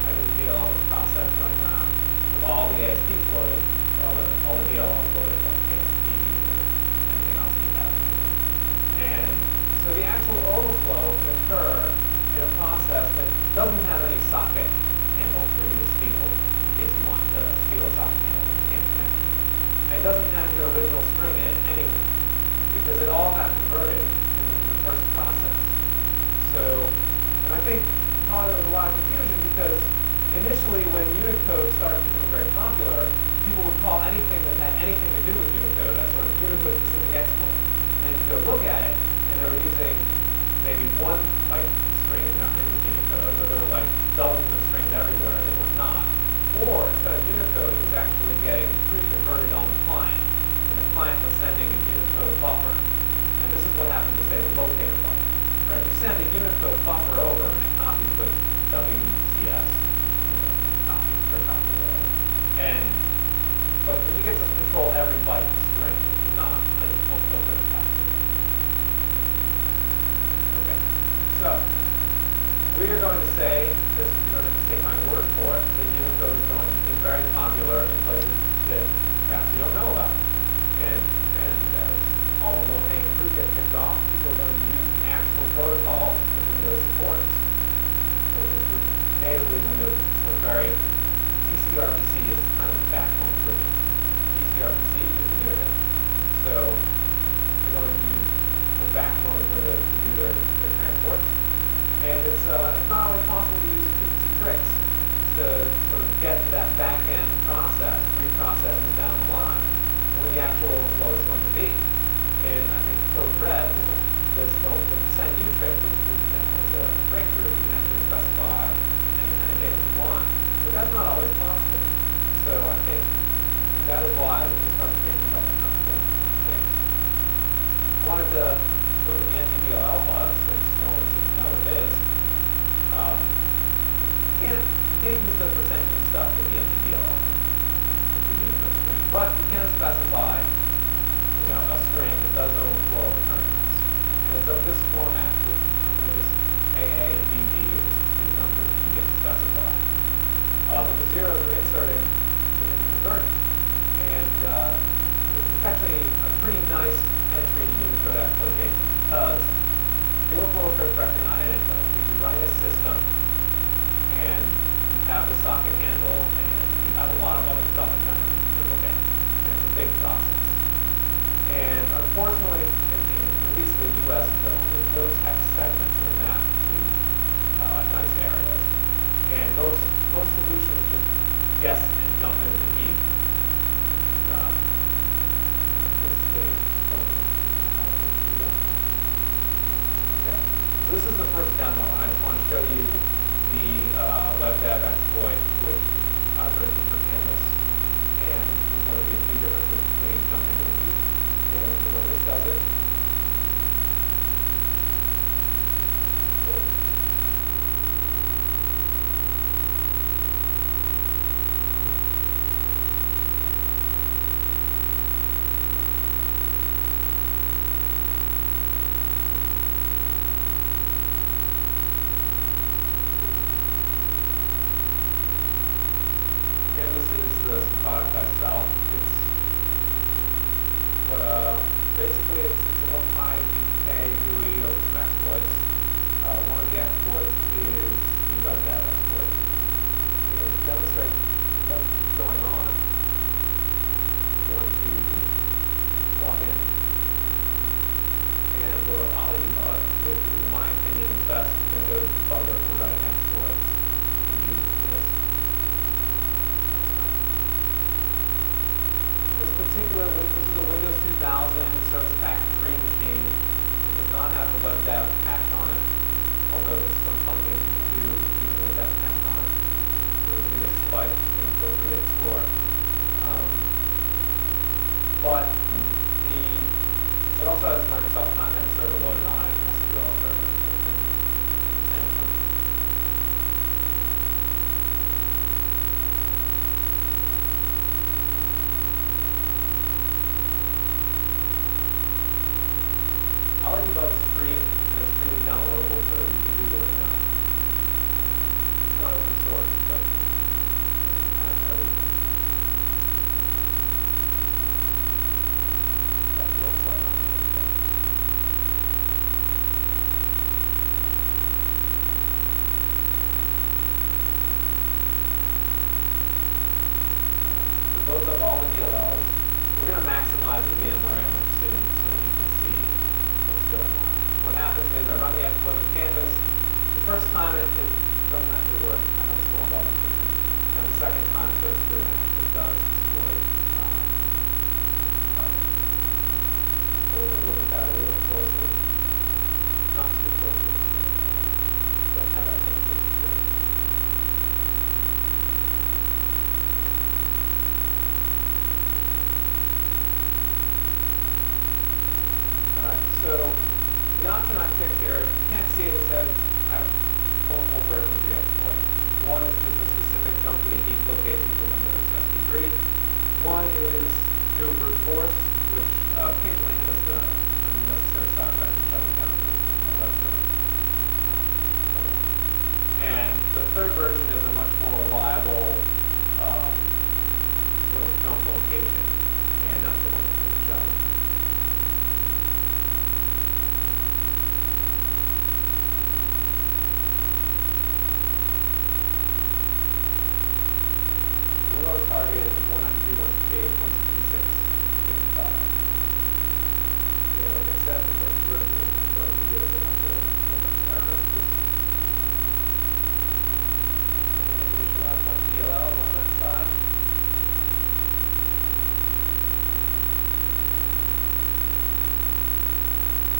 Right? There's a DLL host process running around with all the ASPs loaded, or all the DLLs loaded, like ASP or anything else you have enabled. And so the actual overflow can occur in a process that doesn't have any socket handle for you to steal, in case you want to steal a socket handle and maintain a connection. And doesn't have your original string in it anyway, because it all got converted in the first process. So, and I think probably there was a lot of confusion because initially when Unicode started becoming very popular, people would call anything that had anything to do with Unicode a sort of Unicode-specific exploit. And then you go look at it, and they were using maybe one string in memory was Unicode, but there were dozens of strings everywhere that were not. Or instead of Unicode, it was actually getting pre-converted on the client, and the client was sending a Unicode buffer. And this is what happened with, say, the locator buffer. Right? You send a Unicode buffer over, and it copies with WCS, copy, strict copy, or whatever. But you get to control every byte in the string, which is not a default filter to pass through. Okay, so we are going to say, just you're going to take my word for it, that Unicode is very popular in places that perhaps you don't know about. And as all the low-hanging fruit gets picked off, people are going to use the actual protocols that Windows supports, which natively Windows is sort of very. DCRPC is kind of the backbone of Windows. DCRPC uses Unicode. So they're going to use the backbone of Windows to do their transports. And it's not always possible to use cutesy tricks to sort of get to that back-end process, 3 processes down the line, where the actual overflow is going to be. In, I think, Code Red, the %U trick was a breakthrough. We can actually specify any kind of data we want. But that's not always possible. So I think that is why with this presentation tries to concentrate on some things. I wanted to look at the anti-DLL bug, since no one seems to know what it is. You can't use the %U stuff with the anti-DLL bug. It's just a Unicode string. But you can specify a string that does overflow return this. And it's of this format, which I'm going to just AA and BB are just 2 numbers that you get to specify. But the zeros are inserted in the conversion. And it's actually a pretty nice entry to Unicode exploitation because the overflow occurs directly on an info, which means you're running a system and you have the socket handle and you have a lot of other stuff in memory that you can look at. And it's a big process. And unfortunately, in at least the US code, there's no text segments that are mapped to nice areas. most solutions just guess and jump into the heap. Escape. Okay. So this is the first demo. I just want to show you the web dev exploit, which I've written for Canvas, and there's going to be a few differences between jumping to the heap and the way this does it. Canvas is the product I sell. It's basically it's a little high BTK GUI over some exploits. One of the exploits is the web dev exploit. And to demonstrate what's going on, I'm going to log in and go to Olidebug, which is in my opinion the best Windows debugger for writing exploits in user space. This is a Windows 2000 Service Pack 3 machine. It does not have the web dev patch on it, although there's some fun things you can do even with that patch on it. So those of you that spike and feel free to explore. It also has Microsoft Content Server loaded on it and SQL Server. Olidebug is free, and it's freely downloadable, so you can Google it now. It's not open source, but it has everything. That looks like Olidebug. It loads up all the DLLs. We're going to maximize the VMware image soon, so you can see what's going on. What happens is I run the exploit with Canvas. The first time it doesn't actually work. I have a small bug I'm fixing. And the second time it goes through and actually does exploit target. So we're going to look at that a little bit closely. Not too closely, so don't have x86 experience. Alright, so the option I picked here, if you can't see it, it says I have multiple versions of the exploit. One is just a specific jump to the heap location for Windows SP3. One is do a brute force, which occasionally has the unnecessary side effect of shutting down the web server. And the third version is a much more reliable sort of jump location, and that's the one we're going to show you. Target is 192, 168, 166, 55. And like I said, the first version is just going to give us a bunch of error messages. And initialize my DLLs on that side.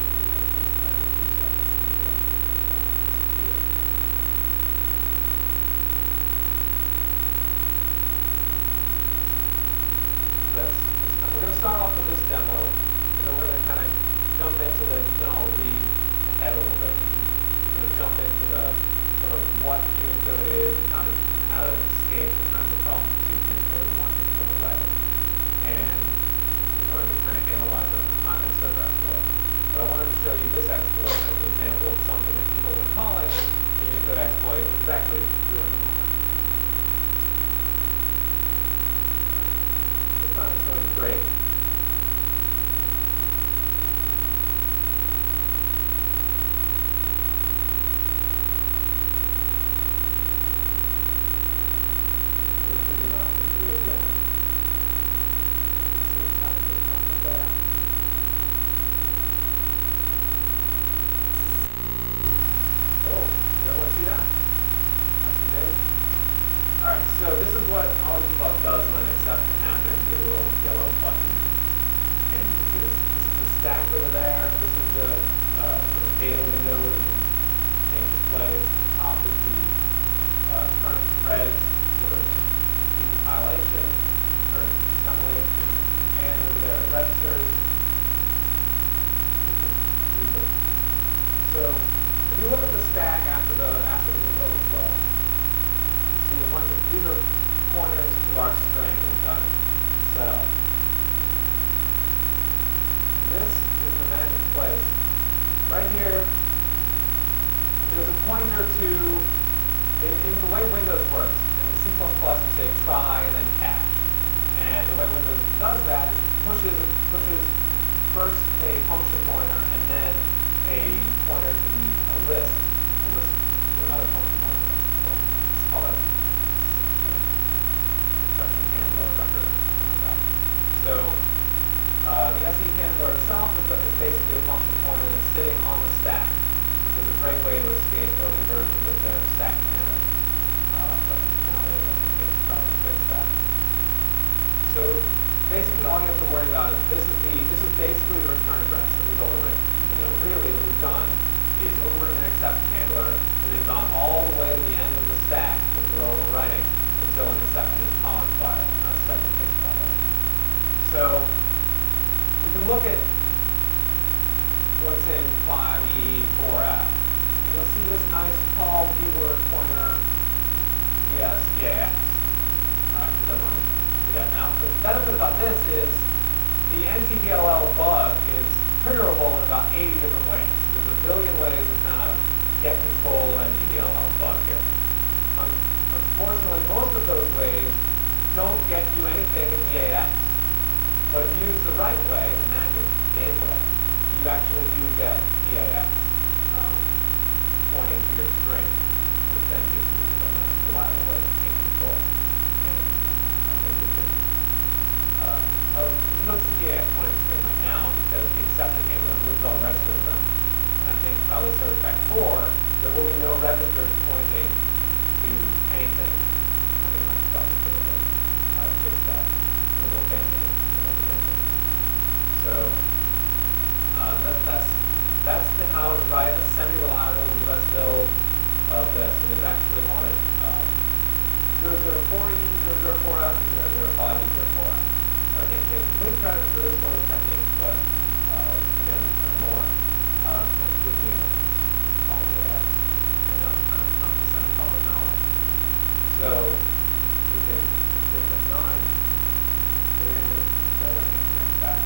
And I'm just going to spend a few seconds thinking it will disappear. We're going to start off with this demo, and then we're going to kind of jump into the, you can all read ahead a little bit. We're going to jump into the sort of what Unicode is and how to escape the kinds of problems you see with Unicode in one particular way. And we're going to kind of analyze a content server exploit. But I wanted to show you this exploit as an example of something that people have been calling a Unicode exploit, which is actually really not. This time it's going to break. We're choosing option 3 again. You see it's having a good content there. Oh, did everyone see that? Nice and big. Alright, so this is what all debug does when an exception happens. You get a little yellow button, and you can see this. This is the stack over there. This is the sort of data window where you can change displays. The top is the current thread sort of decompilation or assembly, and over there are registers. So if you look at the stack after the overflow, you see a bunch of these are pointers to our string which I've set up. And this is the magic place. Right here, there's a pointer to in the way Windows works. In C++, you say try and then catch. And the way Windows does that is pushes first a function pointer and then a pointer to a list to another function pointer. So it's called a exception handler record or something like that. So the SE handler itself is basically a function pointer that's sitting on the stack, which is a great way to escape early versions of their stack canary. But nowadays I think they've probably fixed that. So basically all you have to worry about is this is basically the return address that we've overwritten. Even though really what we've done is overwritten an exception handler and then gone all the way to the end of the stack, which we're overwriting, until an exception is caused by a segmentation violation. So we can look at what's in 5E4F, and you'll see this nice call dword pointer EAX. Alright, does everyone see that? Now, the benefit about this is the NTDLL bug is triggerable in about 80 different ways. There's a billion ways to kind of get control of NTDLL bug here. Unfortunately, most of those ways don't get you anything in EAX. But if you use the right way, the magic Dave way, you actually do get EAX pointing to your string, which then gives you a nice reliable way to take control. And I think we can you don't see EAX pointing to string right now because the exception handler moves all registers around. And I think probably service pack 4, there will be no registers pointing to anything. I think Microsoft is going to try to fix that in a little band-aid. So that's how to write a semi-reliable US build of this. And there's actually one at 004E, 004F, and 005E, 004F. So I can't take complete credit for this sort of technique, but again, more kind of put me in and call me X, and now it's kind of become semi-public knowledge. So we can shift F9, and so I can't connect back.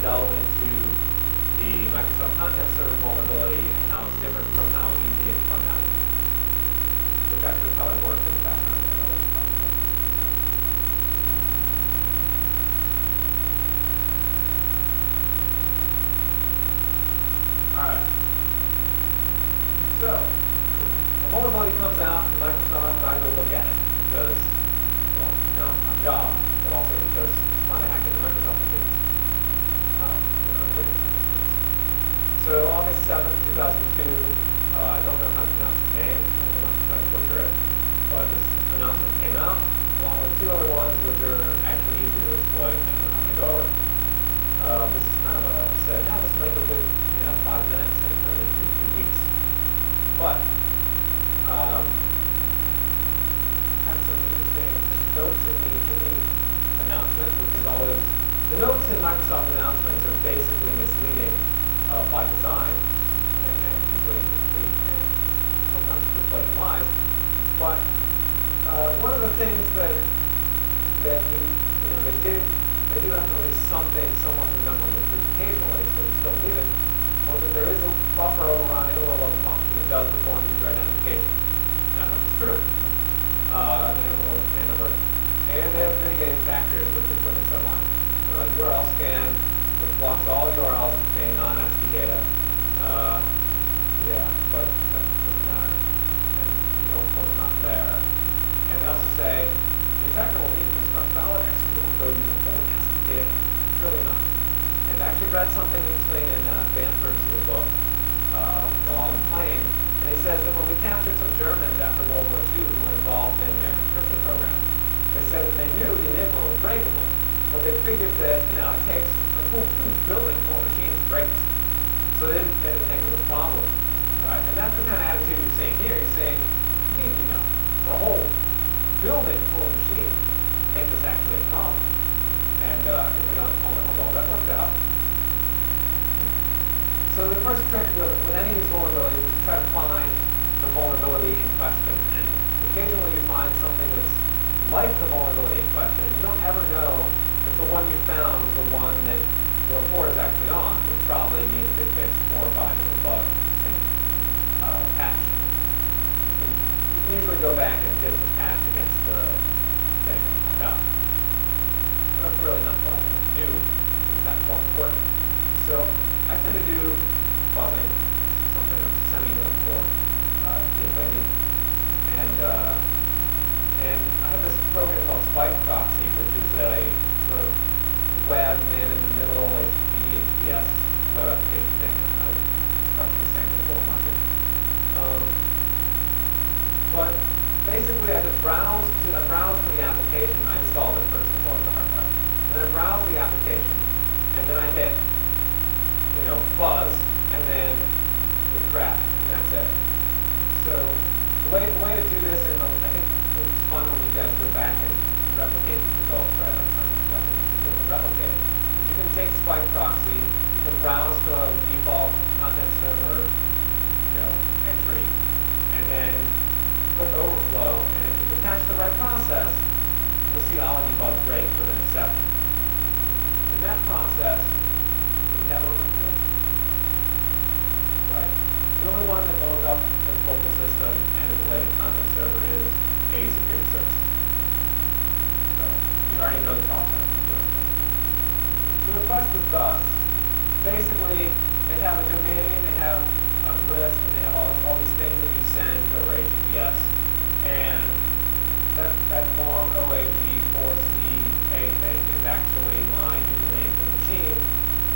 Delve into the Microsoft Content Server vulnerability and how it's different from how easy and fun that one was, which actually probably worked in the background there. That was probably Alright. So, a vulnerability comes out in Microsoft, I go look at it because, well, now it's my job, but also because it's fun to hack into Microsoft machines. So August 7, 2002, I don't know how to pronounce his name, so I will not try to butcher it, but this announcement came out, along with 2 other ones which are actually easy to exploit and we're not going to go over. This is kind of said, yeah, this will make a good 5 minutes, and it turned into 2 weeks. But, had some interesting notes in the announcement, which is always, the notes in Microsoft announcements are basically misleading by design, and usually incomplete, and sometimes just plain lies. But one of the things that they do have to release something somewhat resembling a proof occasionally, so you still leave it, was that there is a buffer overrun in a low-level function that does perform user identification. That much is true. They have a little PAN number, and they have mitigating factors, which is where they start lying. They're like URL scan, which blocks all URLs that contain non-ASCII data. Yeah, but that doesn't matter, and the overflow is not there. And they also say the attacker will need to construct valid executable code using only ASCII data. Surely not. And I actually read something interesting in Banford's new book, Law and Claim, and he says that when we captured some Germans after World War II who were involved in their encryption program, they said that they knew the Enigma was breakable, but they figured that, it takes a whole huge building full of machines to break this thing. So they didn't think it was a problem, right? And that's the kind of attitude you're seeing here. You're saying, you need, put a whole building full of machines to make this actually a problem. And I think we all know how well that worked out. So the first trick with any of these vulnerabilities is to try to find the vulnerability in question. And occasionally you find something that's like the vulnerability in question, and you don't ever know if the one you found is the one that the report is actually on, which probably means they fixed 4 or 5 different bugs with the same patch. You can usually go back and dip the patch against the thing and find out. But that's really not what I like to do, since that involves work. So I tend to do fuzzing, something I'm semi-known for, being lazy. And I have this program called Spike Proxy, which is a sort of web man-in-the-middle HTTPS web application thing. I'm crushing San Francisco market. But basically, I just browse to the application. I installed it first. That's always the hard part. And then I browse the application, and then I hit, fuzz, and then it crashed, and that's it. So the way to do this, I think it's fun when you guys go back and replicate these results, right? Like scientific method, you should be able to replicate it. But you can take Spike Proxy, you can browse to a default content server, entry, and then click overflow, and if you've attached the right process, you'll see all debug break with an exception. And that process, do we have it on the page? Right. The only one that loads up this local system and is related content server is a security service. So you already know the process when you're doing this. So the request is thus. Basically, they have a domain, they have a list, and they have all these things that you send over HTTPS. And that long OAG4CA thing is actually my username for the machine.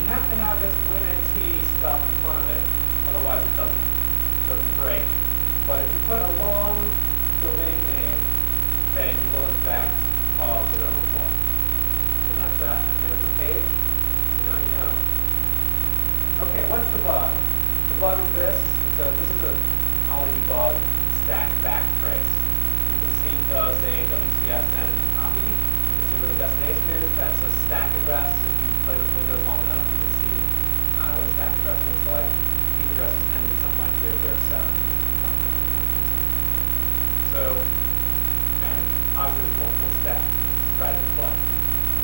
You have to have this WinNT stuff in front of it, otherwise it doesn't break. But if you put a long domain name, then you will in fact cause an overflow. And that's that. And there's the page, so now you know. Okay, what's the bug? The bug is this. This is a Ollie debug stack backtrace. You can see it does a WCSN copy. You can see where the destination is. That's a stack address. If you play with Windows long enough, you can see kind of what a stack address looks like. Heap addresses tend to be something like 007, something like 12, so, and obviously there's multiple stacks. This is threaded, but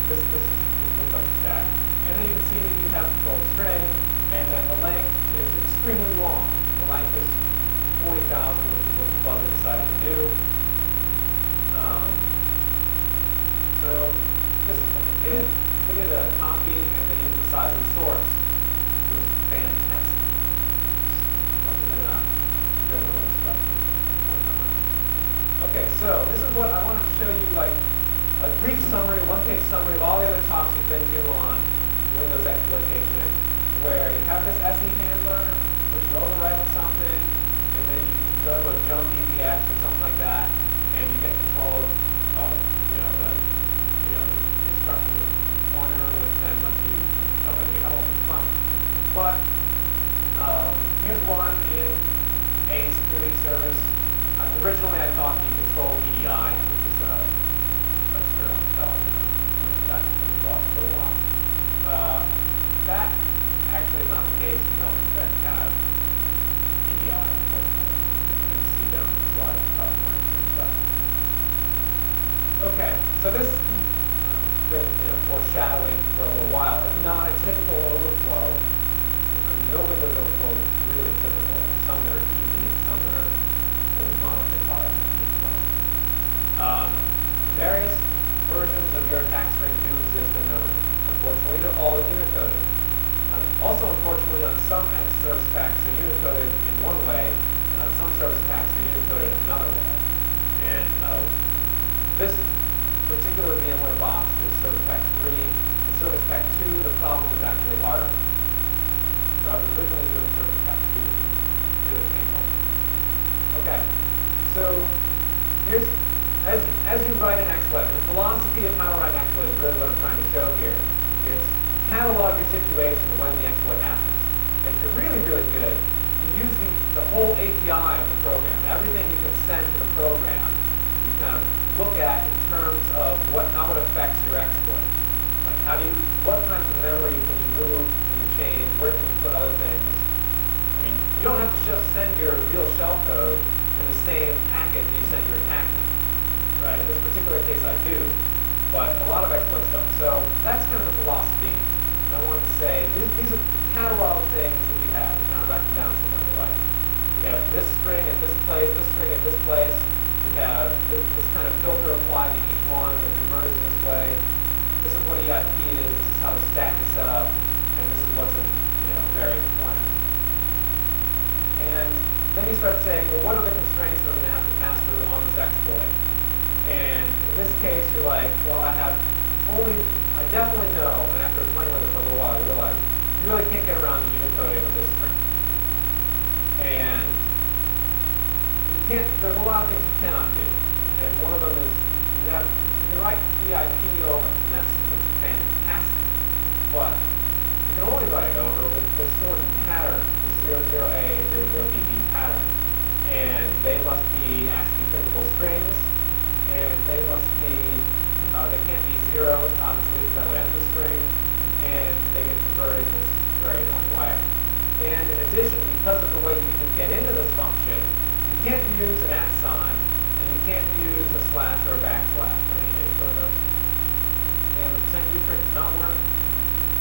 this looks like a stack. And then you can see that you have control of the string, and then the length is extremely long. The length is 40,000, which is what the fuzzer decided to do. So this is what they did. They did a copy, and they used the size of the source. It was fantastic. Must have been during one of those lectures. Okay, so this is what I wanted to show you, like a brief summary, one-page summary of all the other talks you've been to on Windows exploitation, where you have this SE handler, which you overwrite with something, and then you go to a jump EBX or something like that, and you get control of the instruction pointer, which then lets you jump in and you have all sorts of fun. But here's one in a security service. Originally, I thought the control EDI, which is a sure on the tell. That's going to be lost for a while. That actually is not the case. You don't, in fact, have EDI, unfortunately. As you can see down in the slides, it's probably more interesting stuff. Okay, so this has been foreshadowing for a little while. It's not a typical overflow. I mean, no Windows overflow is really typical. Some that are easy and some that are only moderately hard that need most. Various versions of your attack string do exist in memory. Unfortunately, they're all Unicoded. Also, unfortunately, on some service packs are Unicoded in one way, and on some service packs are Unicoded in another way. And this particular VMware box is Service Pack 3. In Service Pack 2, the problem is actually harder. So I was originally doing Service Pack 2. It's really painful. Okay, so here's, as you write an exploit, and the philosophy of how to write an exploit is really what I'm trying to show here. It's catalog your situation when the exploit happens. And if you're really, really good, you use the whole API of the program. Everything you can send to the program, you kind of look at in terms of how it affects your exploit. Like what kinds of memory can you move, can you change, where can you put other things? I mean, you don't have to just send your real shell code in the same packet that you send your attack with, right? In this particular case, I do, but a lot of exploits don't. So that's kind of the philosophy. I wanted to say these are catalog things that you have. You kind of write them down somewhere. Like we have this string at this place, this string at this place. We have this kind of filter applied to each one. They're converted this way. This is what EIP is. This is how the stack is set up, and this is what's in various pointers. And then you start saying, well, what are the constraints that I'm going to have to pass through on this exploit? And in this case, you're like, well, I definitely know, and after playing with it for a little while, I realized you really can't get around the unicoding of this string. And there's a lot of things you cannot do. And one of them is you can write EIP over, and that's fantastic. But you can only write it over with this sort of pattern, the 00A, 00BB pattern. And they must be ASCII printable strings, and they must be, they can't be zeros, obviously, because that would end the string, and they get converted in this very annoying way. And in addition, because of the way you even get into this function, you can't use an @ sign, and you can't use a slash or a backslash or any sort of those. And the %u trick does not work,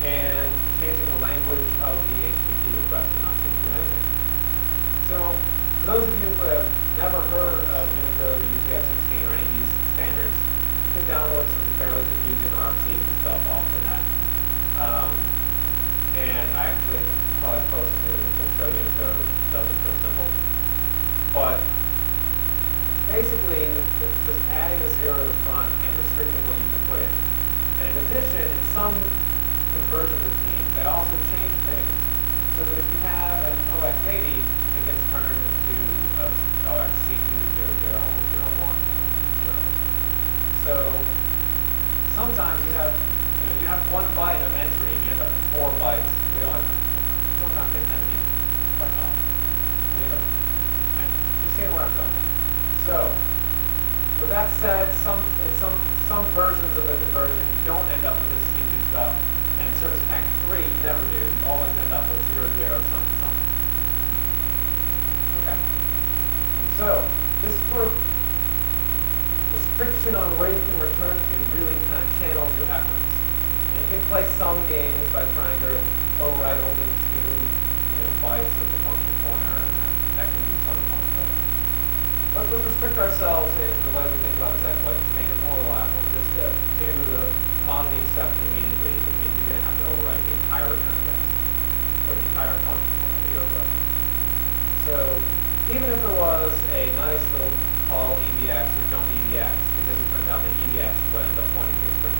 and changing the language of the HTTP request does not seem to do anything. So, for those of you who have never heard of Unicode or UTF-16 or any of these standards, you can download some fairly confusing RFCs and stuff off the net. And I actually probably post soon, this will show Unicode, which does it real simple. But basically, it's just adding a 0 to the front and restricting what you can put in. And in addition, in some conversion routines, they also change things so that if you have an OX80, it gets turned into a OXC2000110. So sometimes you have 1 byte of entry, and you end up with 4 bytes. Sometimes they tend to be quite off. You're seeing where I'm going. So, with that said, in some versions of the conversion, you don't end up with this C2 stuff, and in Service Pack 3, you never do. You always end up with 00 something something. Okay. So, this sort of restriction on where you can return to really kind of channels your efforts. And you can play some games by trying to overwrite only 2 bytes of the function pointer, and that can do some fun. But let's restrict ourselves in the way we think about this exploit to make it more reliable. Just do the comedy exception immediately, which means you're going to have to overwrite the entire return address, or the entire function pointer that you're overwriting. So even if there was a nice little call EBX or jump EBX, because it turns out that EBX is what ends up pointing to your string.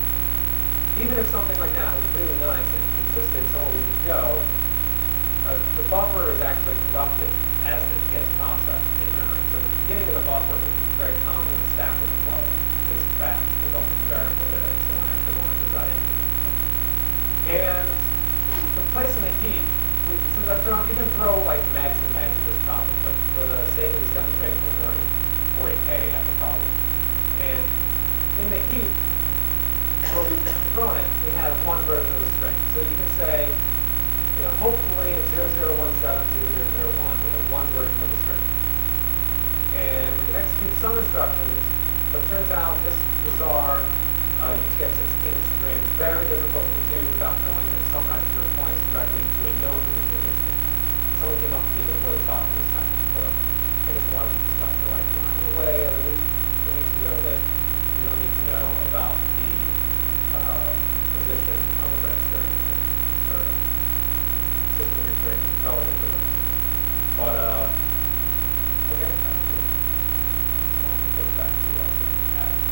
Even if something like that was really nice and existed somewhere we could go, the buffer is actually corrupted as it gets processed in memory. So the beginning of the buffer, which is very common with Stack Overflow, is trashed. There's also some variables there that someone actually wanted to run into. And the place in the heap, since I've thrown, you can throw like megs and megs at this problem, but for the sake of this demonstration, we're throwing 40K at the problem. And in the heap, where we've thrown it, we have one version of the string. So you can say, hopefully at 00170001, we have one version of the string. And we can execute some instructions, but it turns out this bizarre UTF-16 string is very difficult to do without knowing that some register points directly to a known position in your string. Someone came up to me before the talk, and this happened before, I guess a lot of people's talks, they're like, well, I'm away, I released 2 weeks ago that you don't need to know about the position of a register in your string, or position of your string relative to a register. But, okay, I don't do it. So I'll look back to what else it adds.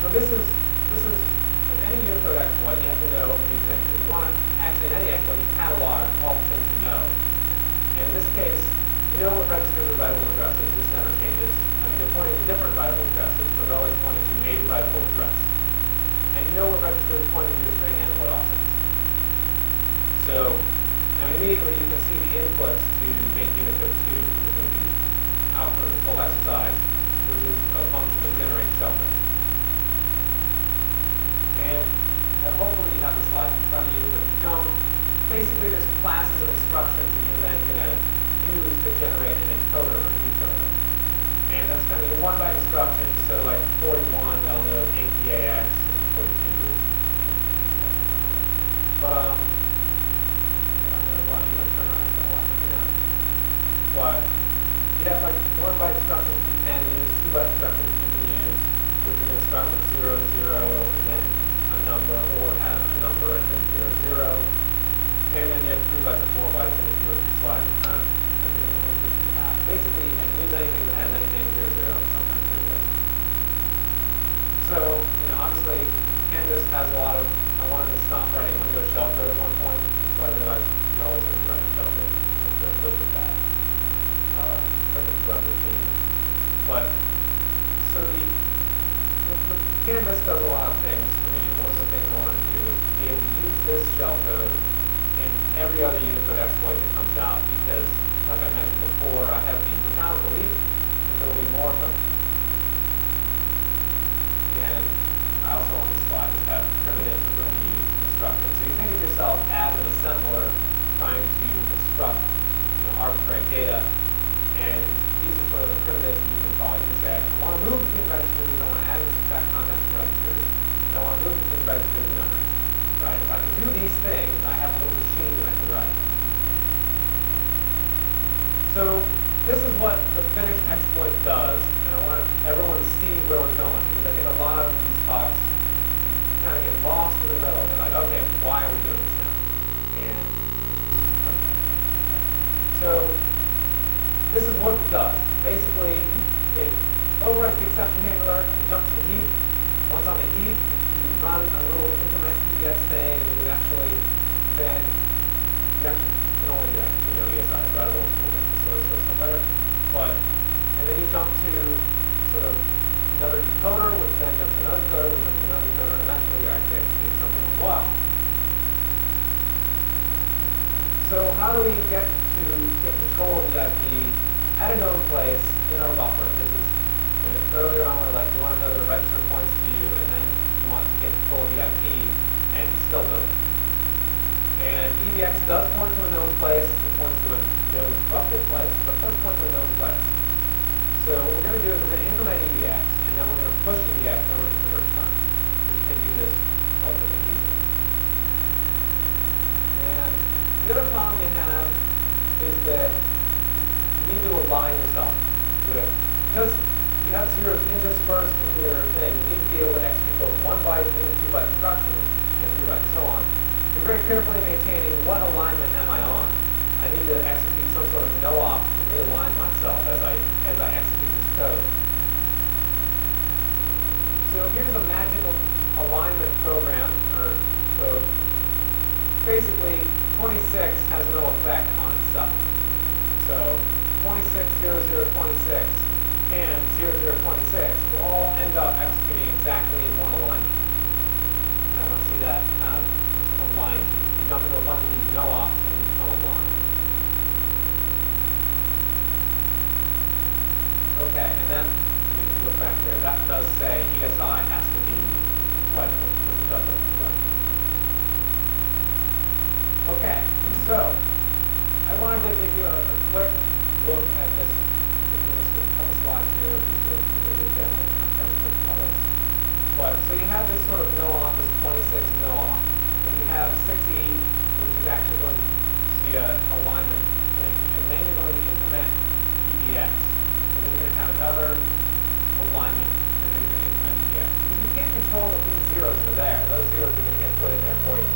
So this is in any Unicode exploit, you have to know these things. If you want to, actually in any exploit, you catalog all the things you know. And in this case, you know what registers are writable addresses. This never changes. I mean, they're pointing to different writable addresses, but they're always pointing to a writable address. And you know what registers are pointing to your string and what offsets. So, I mean, immediately you can see the inputs to make Unicode 2, which is going to be output of this whole exercise, which is a function that generates shelter. And hopefully you have the slides in front of you, but if you don't, basically there's classes of instructions that you're then going to use to generate an encoder or a decoder. And that's kind of your 1-byte instructions, so like 41 we all know is APAX, and 42 is APAX, something like that. But, I know a lot of you don't turn on Aitel, maybe not. But you have like 1-byte instructions that you can use, 2-byte instructions that you can use, which are going to start with 0, 0, and then a number, or have a number and then 0, 0. And then you have 3 bytes and 4 bytes, and if you look at your slide, it's kind of checking the ones which you have. Basically, you can use anything that has anything 0, 0, and sometimes 0, 0, something. So, obviously, Canvas has a lot of, I wanted to stop writing Windows shellcode at one point, so I realized you're always going to be writing shellcode. You just have to live with that. It's like a thread routine. But, so the Canvas does a lot of things for me. One of the things I wanted to do is be able to use this shellcode in every other Unicode exploit that comes out because, like I mentioned before, I have the profound belief that there will be more of them. And I also, on this slide, just have primitives that we're going to use to construct it. So you think of yourself as an assembler trying to construct arbitrary data, and these are sort of the primitives that you can call. You can say, I want to move between registers, I want to add and subtract contents from registers, and I want to move between registers and memory. Right? If I can do these things, I have a little machine that I can write. So this is what the finished exploit does, and I want everyone to see where we're going, because I think a lot of these talks, you kind of get lost in the middle. You're like, okay, why are we doing this now? And okay. So this is what it does. Basically, it overwrites the exception handler, you jump to the heap. Once on the heap, you run a little increment EDX thing, and you actually can only do that because you know ESI is writable. We'll get to this other stuff later. And then you jump to sort of another decoder, which then jumps to another decoder, which jumps to another decoder, and eventually you're actually executing something on the while. So how do we get control of the IP at a known place in our buffer? This is, earlier on we were like, you want to know that a register points to you, and then you want to get control of the IP and still know it. And EDX does point to a known place. It points to a known corrupted place, but it does point to a known place. So what we're going to do is we're going to increment EDX, and then we're going to push EDX, and then we're just going to return. So you can do this relatively easily. And the other problem you have is that you need to align yourself with, because you have zeros interspersed in your thing, you need to be able to execute both 1-byte and 2-byte instructions, and 3-byte, and so on. You're very carefully maintaining what alignment am I on. I need to execute some sort of no-op to realign myself as I execute this code. So here's a magical alignment program, or code. Basically, 26 has no effect on itself. So 260026 and 0026 will all end up executing exactly in one alignment. And I want to see that kind of aligned to you. You jump into a bunch of these no-ops and you become aligned. Okay, and then, if you look back there, that does say ESI has to be writable, because it does it right. Okay, so I wanted to give you a quick look at this. I think we're going to skip a couple slides here. We're going to do a demo to kind of demonstrate a lot of this. But so you have this sort of no-op, this 26 no-op, and you have 6E, which is actually going to be an alignment thing, and then you're going to increment EBX, and then you're going to have another alignment, and then you're going to increment EBX. Because you can't control that these zeros are there. Those zeros are going to get put in there for you.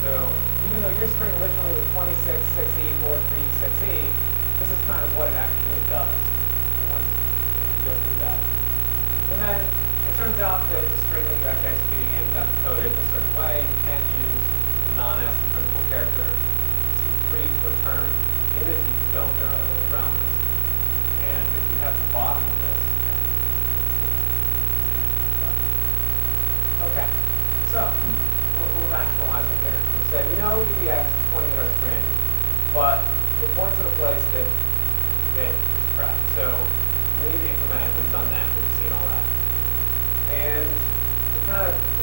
So even though your string originally was 26, 6E, 4, 3, 6E, this is kind of what it actually does. And once you go through that. And then it turns out that the string that you're actually executing in got encoded in a certain way. You can't use a non-ASCII printable character, C3, to return, even if you don't, there are other ways around this. And if you have the bottom of this, let's see. Okay, so we're rationalizing here. We say we know EBX is pointing at our string, but it points at a place that is crap. So we need to increment. We've done that. We've seen all that. And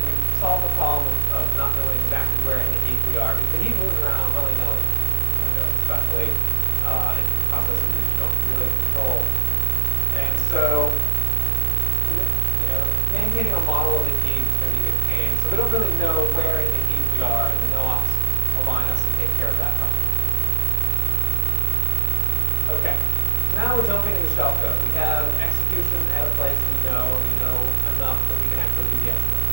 we solved the problem of not knowing exactly where in the heap we are, because the heap moves around willy-nilly in Windows, especially in processes that you don't really control. And so, maintaining a model of the heap is going to be a big pain. So we don't really know where in the heap we are, and the no-ops align us and take care of that problem. Okay, so now we're jumping into shellcode. We have execution at a place we know enough that we can actually do the exploit.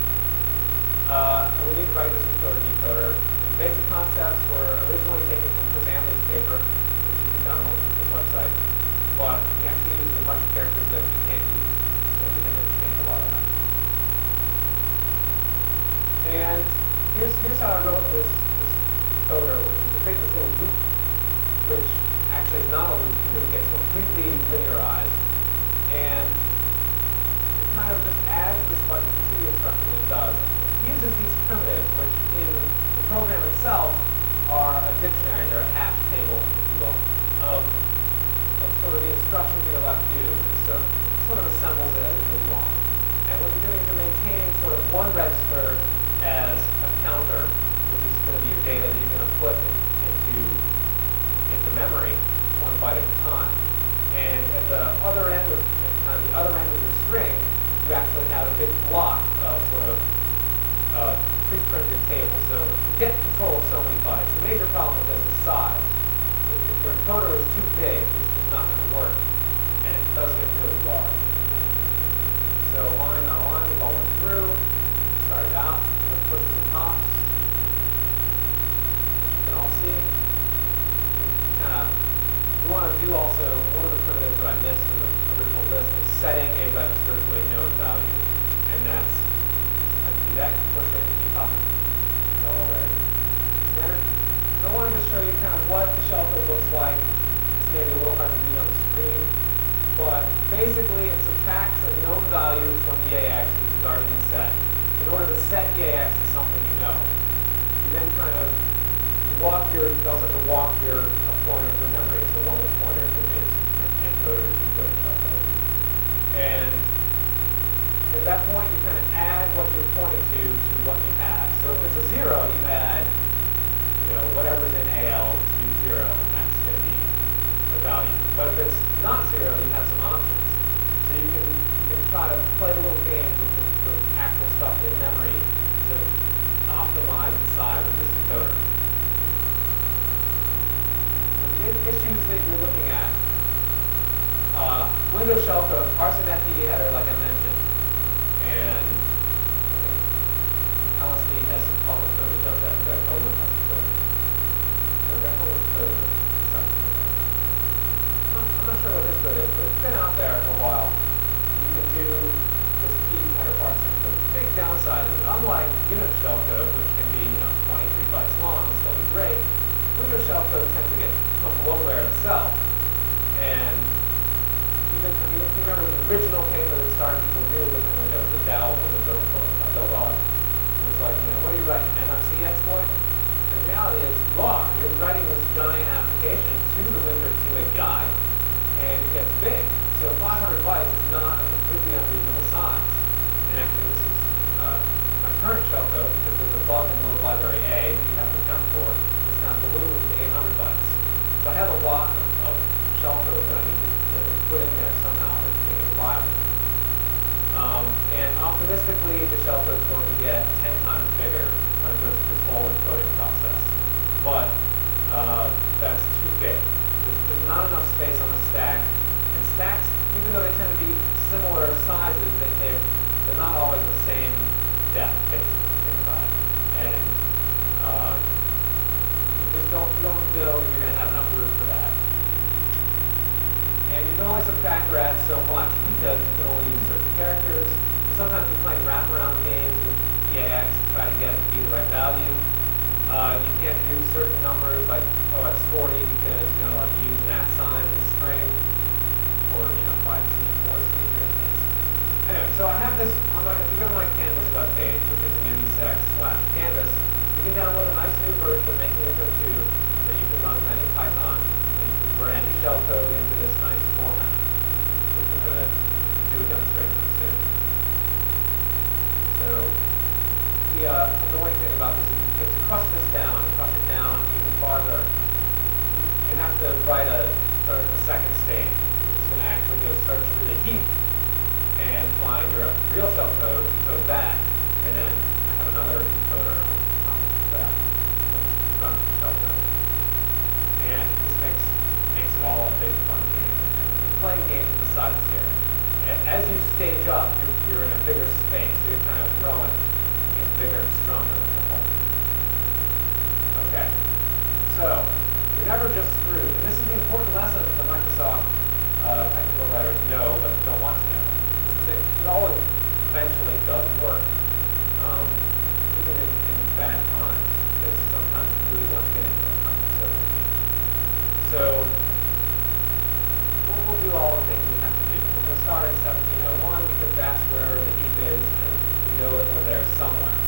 And we need to write this encoder-decoder. And the basic concepts were originally taken from Chris Anley's paper, which you can download from his website. But he actually uses a bunch of characters that we can't use, so we had to change a lot of that. And here's how I wrote this encoder, which is to create this little loop, which actually is not a loop because it gets completely linearized. And it kind of just adds this button. You can see the instruction that it does. It uses these primitives, which in the program itself are a dictionary. They're a hash table, if you will, of sort of the instructions you're allowed to do. And so it sort of assembles it as it goes along. And what you're doing is you're maintaining sort of one register as a counter, which is going to be your data that you're going to put into memory, one byte at a time. And at the other end of your string, you actually have a big block of sort of pre-printed tables. So you get control of so many bytes. The major problem with this is size. If your encoder is too big, it's just not going to work. And it does get really large. So line on line, we've all went through. Started out with pushes and pops, which you can all see. We want to do also, one of the primitives that I missed in the original list was setting a register to a known value. And this is how you do that. Push it, keep popping. It's all very standard. So I wanted to show you kind of what the shellcode looks like. This may be a little hard to read on the screen, but basically it subtracts a known value from EAX, which has already been set. In order to set EAX to something you know, you then kind of you also have to walk your pointer through memory. So one of the pointers is your encoder or decoder shellcode. And at that point, you kind of add what you're pointing to what you have. So if it's a 0, you add whatever's in AL to 0, and that's going to be the value. But if it's not 0, you have some options. So you can try to play little games with the actual stuff in memory to optimize the size of this encoder. So the issues that you're looking at, Windows shellcode, parsing that PD header like I mentioned, and I think LSD has some public code that does that. Red Colon has some code. The Red Colon's code is separate. I'm not sure what his code is, but it's been out there for a while. You can do this PD header parsing. But the big downside is that unlike Unix shellcode, which can be 23 bytes long and still be great, Windows shellcode tends to become bloatware itself. And if you remember the original paper that started people really looking at Windows, the Dow Windows Overflow stuff, it was like, what are you writing, an MFC exploit? And the reality is, you're writing this giant application to the Windows 2 API, and it gets big. So 500 bytes is not a completely reliable. And optimistically, the shellcode is going to get 10 times bigger when it goes through this whole encoding process. But that's too big. There's not enough space on the stack. And stacks, even though they tend to be similar sizes, they're not always the same depth, basically, think about it. And you don't know if you're going to have enough room for that. And you can only subtract rad so much because you can only use certain characters. So sometimes you're playing wraparound games with EAX to try to get it to be the right value. You can't do certain numbers like OX 40 because you're not allowed to use an @ sign in the string, or 5C, 4C, or any of these. Anyway, so I have this on my. If you go to my Canvas webpage, which is Vivisection/Canvas, you can download a nice new version of Making Eco 2 that you can run with any Python, and you can convert any shellcode into this nice format, which we're going to do a demonstration of soon. So the annoying thing about this is to crush this down, crush it down even farther, you have to write a second stage, which is going to actually go search through the heap and find your real shellcode, decode that, and then I have another decoder on top of that, which runs the shellcode. And this makes it all a big fun game. And you're playing games with the sizes here. And as you stage up, you're in a bigger space, so you're kind of growing, you get bigger and stronger like the whole. Okay, so you're never just screwed. And this is the important lesson that the Microsoft technical writers know but don't want to know. Because it always eventually does work, even in bad times, because sometimes you really want to get into a context server machine. So we'll do all the things we have to do. We're going to start at 1701 because that's where the heap is, and we know that we're there somewhere.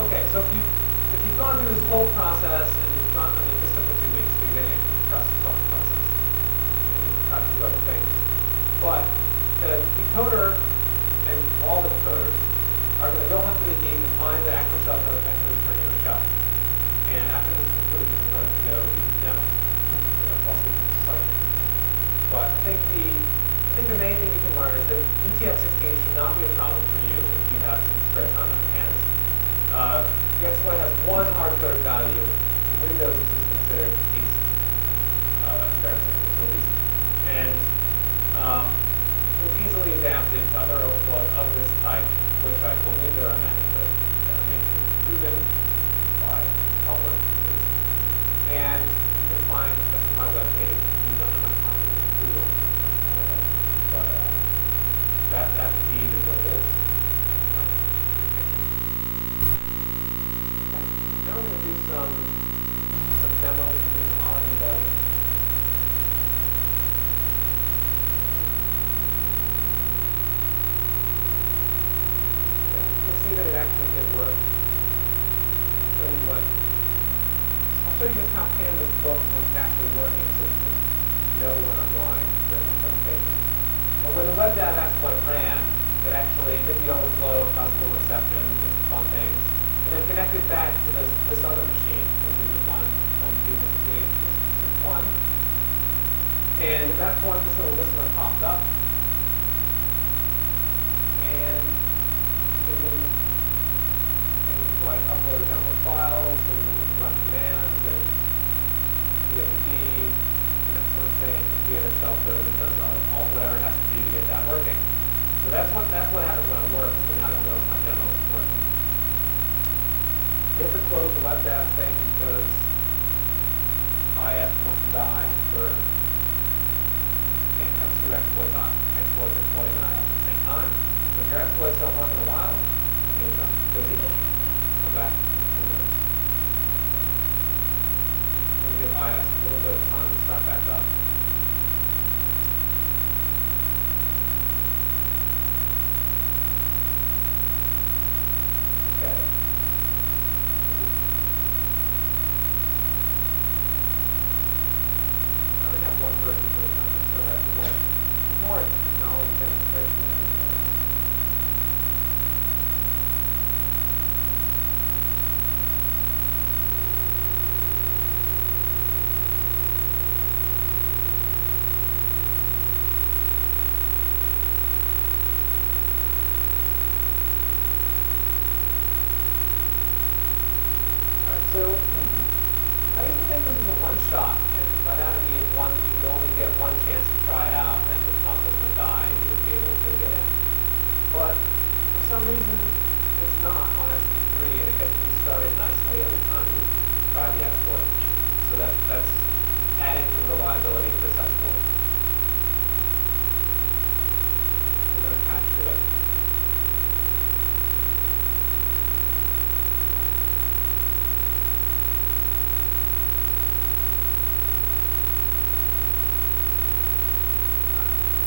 Okay, so if you've gone through this whole process and you've done, this took me 2 weeks, so you're getting a compressed thought process, and you've tried a few other things. But the decoder and all the decoders are going to go hunt through the heap and find the actual shellcode and eventually return you a shell. And after this conclusion, we're going to go do the demo. So that's also exciting. But I think the main thing you can learn is that UTF-16 should not be a problem for you if you have some spare time on your hands. The exploit has one hard-coded value. In Windows, this is considered decent. Embarrassing, it's still decent. And it's easily adapted to other overflows of this type, which I believe there are many, but that remains to be proven by the public, at least. And you can find, this is my webpage. If you don't know how to find it, you can Google it. But that indeed is what it is. My pretty picture. Okay. Now we're going to do some demos and do some Ollie debugging. See that it actually did work. I'll show you just how Canvas looks when it's actually working so you can know when I'm lying during my presentation. But when the WebDAV exploit ran, it actually did the overflow, caused a little exception, did some fun things, and then connected back to this other machine, which is at 192.168.161. And at that point, this little listener popped up. And you can do things like upload or download files and run commands and PWD and that sort of thing via the shellcode and does all whatever it has to do to get that working. So that's what happens when it works. So now you'll know if my demo isn't working. You have to close the WebDAV thing because IF wants to die for can't have two exploits exploiting IF at the same time. So if your exploits don't work in a while, that means I'm busy. Come back in 10 minutes. I'm going to give IS a little bit of time to start back up. Okay. I only have one version for the content server exploit. It's more a technology demonstration than anything else. only get one chance to try it out, and the process would die, and you would be able to get in. But for some reason, it's not on SP3, and it gets restarted nicely every time you try the exploit. So that's adding to the reliability of this exploit. We're going to attach to it.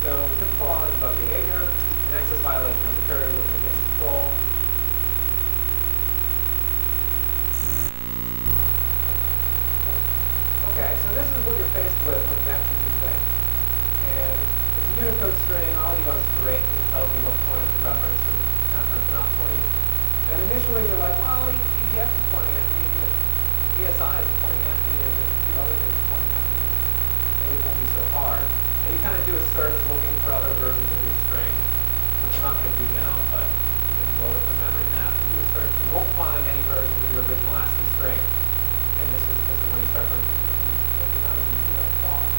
So typical all debug behavior, an access violation has occurred, we're going to get control. Okay, so this is what you're faced with when you actually do the thing. And it's a Unicode string, all debug is great because it tells you what pointers to reference and kind of prints them out for you. And initially you're like, well, EDX is pointing at me, and ESI is pointing at me, and there's a few other things pointing at me. Maybe it won't be so hard. And you kind of do a search looking for other versions of your string, which I'm not going to do now, but you can load up the memory map and do a search. And you won't find any versions of your original ASCII string. And this is when you start going, maybe not as easy as I thought.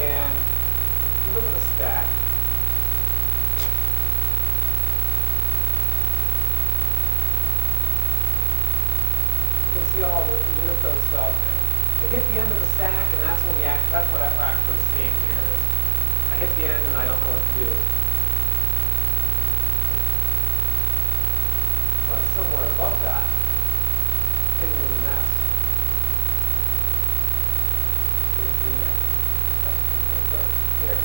And if you look at the stack, you can see all the Unicode stuff. And I hit the end of the stack, and that's when that's what we're actually seeing here is I hit the end and I don't know what to do. But somewhere above that, hidden in the mess, is the exception handler here.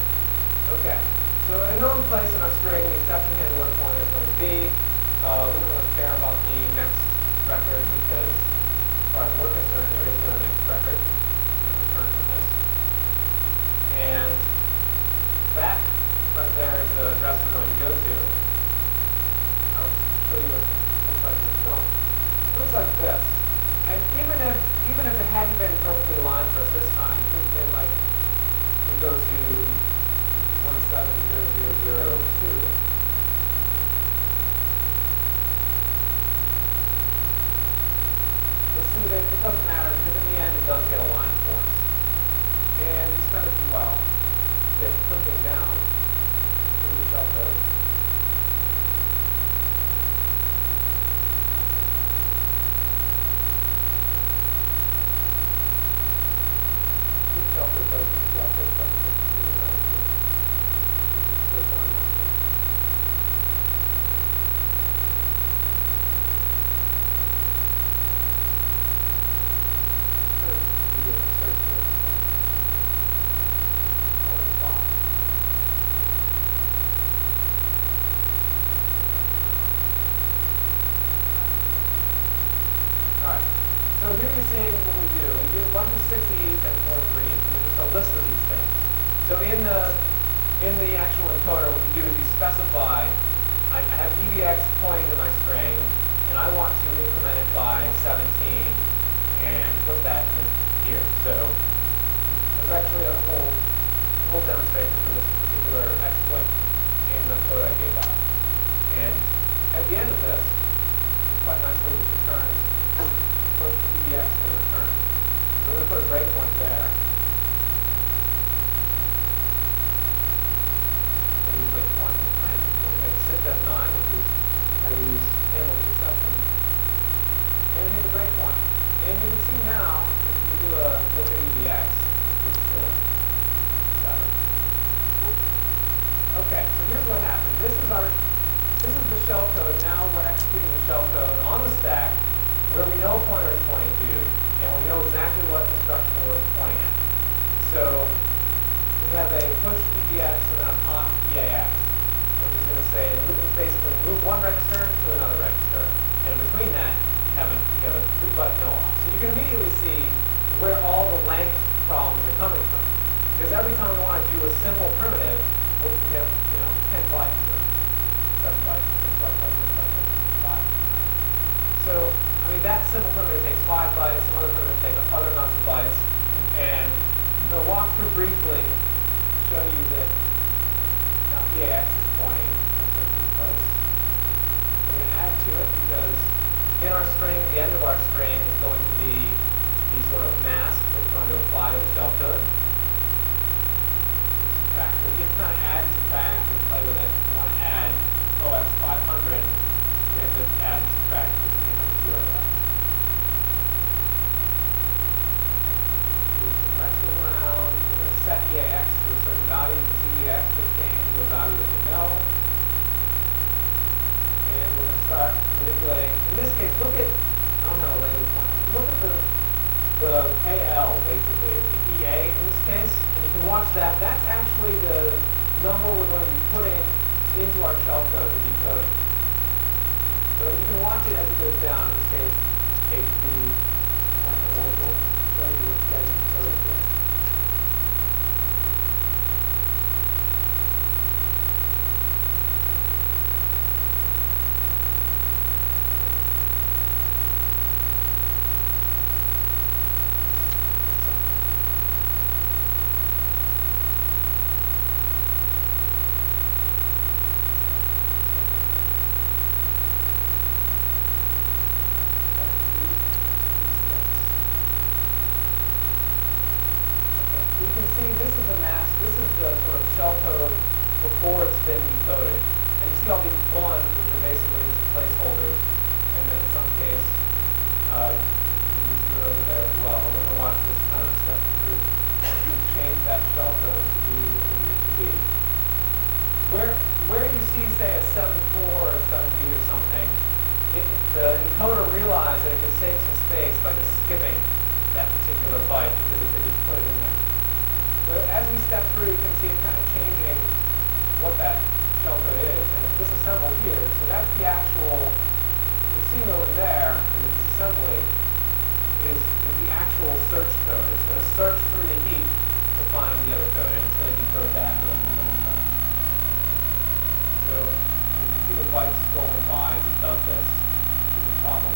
Okay, so at a known place in our string, the exception handler pointer is going to be. We don't really care about the next record because as far as we're concerned, there is no next record. We don't return from this. And that right there is the address we're going to go to. I'll show you what it looks like in the dump. It looks like this. And even if it hadn't been perfectly aligned for us this time, if it's been like we go to 170002. You'll see that it doesn't matter because in the end it does get aligned for us. And we spend a few while hunting down through the shellcode. Each shellcode does get you updated, but it doesn't seem to matter to it. Which is so darn much. Alright, so here you're seeing what we do. We do a bunch of 6 E's and 4 3's, and there's just a list of these things. So in the actual encoder, what you do is you specify, I have EDX pointing to my string, and I want to increment it by 17, and put that here. So there's actually a whole demonstration for this particular exploit in the code I gave out. And at the end of this, it quite nicely just returns, push EDX and then return. So we're going to put a breakpoint there. And usually one in the frame. We're going to hit shift F9, which is I use handle the exception, and hit the breakpoint. And you can see now, if you do a look at EDX, which is 7. Okay, so here's what happened. This is the shell code. Now we're executing the shell code on the stack where we know pointer is pointing to, and we know exactly what instruction we're pointing at. So we have a push EDX and then a pop EAX, which is going to say, it's basically move one register to another register. And in between that, you have a 3-byte no-off. So you can immediately see where all the length problems are coming from. Because every time we want to do a simple primitive, we have 10 bytes or 7 bytes, 6 bytes, 5 bytes, 5. So I mean that simple primitive takes 5 bytes. Some other primitives take other amounts of bytes. And I'm going to walk through briefly, show you that now EAX is pointing at a certain place. We're going to add to it because in our string, at the end of our string, is going to be the sort of mask that we're going to apply to the shellcode. subtract. So you have to kind of add and subtract and play with it. If you want to add OX 500, we have to add and subtract because you can't have a 0 there. Move some rested around. We're going to set EAX to a certain value. You can see EAX just changed to a value that we know. And we're going to start manipulating. In this case, look at, I don't have a laser pointer, but look at the AL basically, is the EA in this case. And you can watch that. That's actually the number we're going to be putting into our shellcode to decode it. So you can watch it as it goes down. In this case, 8B. And we'll show you what's getting decoded here. So you can see this is the mask, this is the sort of shellcode before it's been decoded. And you see all these ones, which are basically just placeholders. And then in some case, the zeros are there as well. And we're going to watch this kind of step through and change that shellcode to be what we need it to be. Where you see, say, a 7.4 or a 7B or something, the encoder realized that it could save some space by just skipping that particular byte because it could just put it in there. So as we step through, you can see it kind of changing what that shellcode is. And it's disassembled here. So that's the actual, what you're seeing over there in the disassembly is the actual search code. It's going to search through the heap to find the other code, and it's going to decode that little code. So you can see the bytes scrolling by as it does this, which is a problem.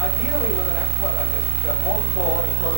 Ideally, with an exploit like this, you should have multiple encoders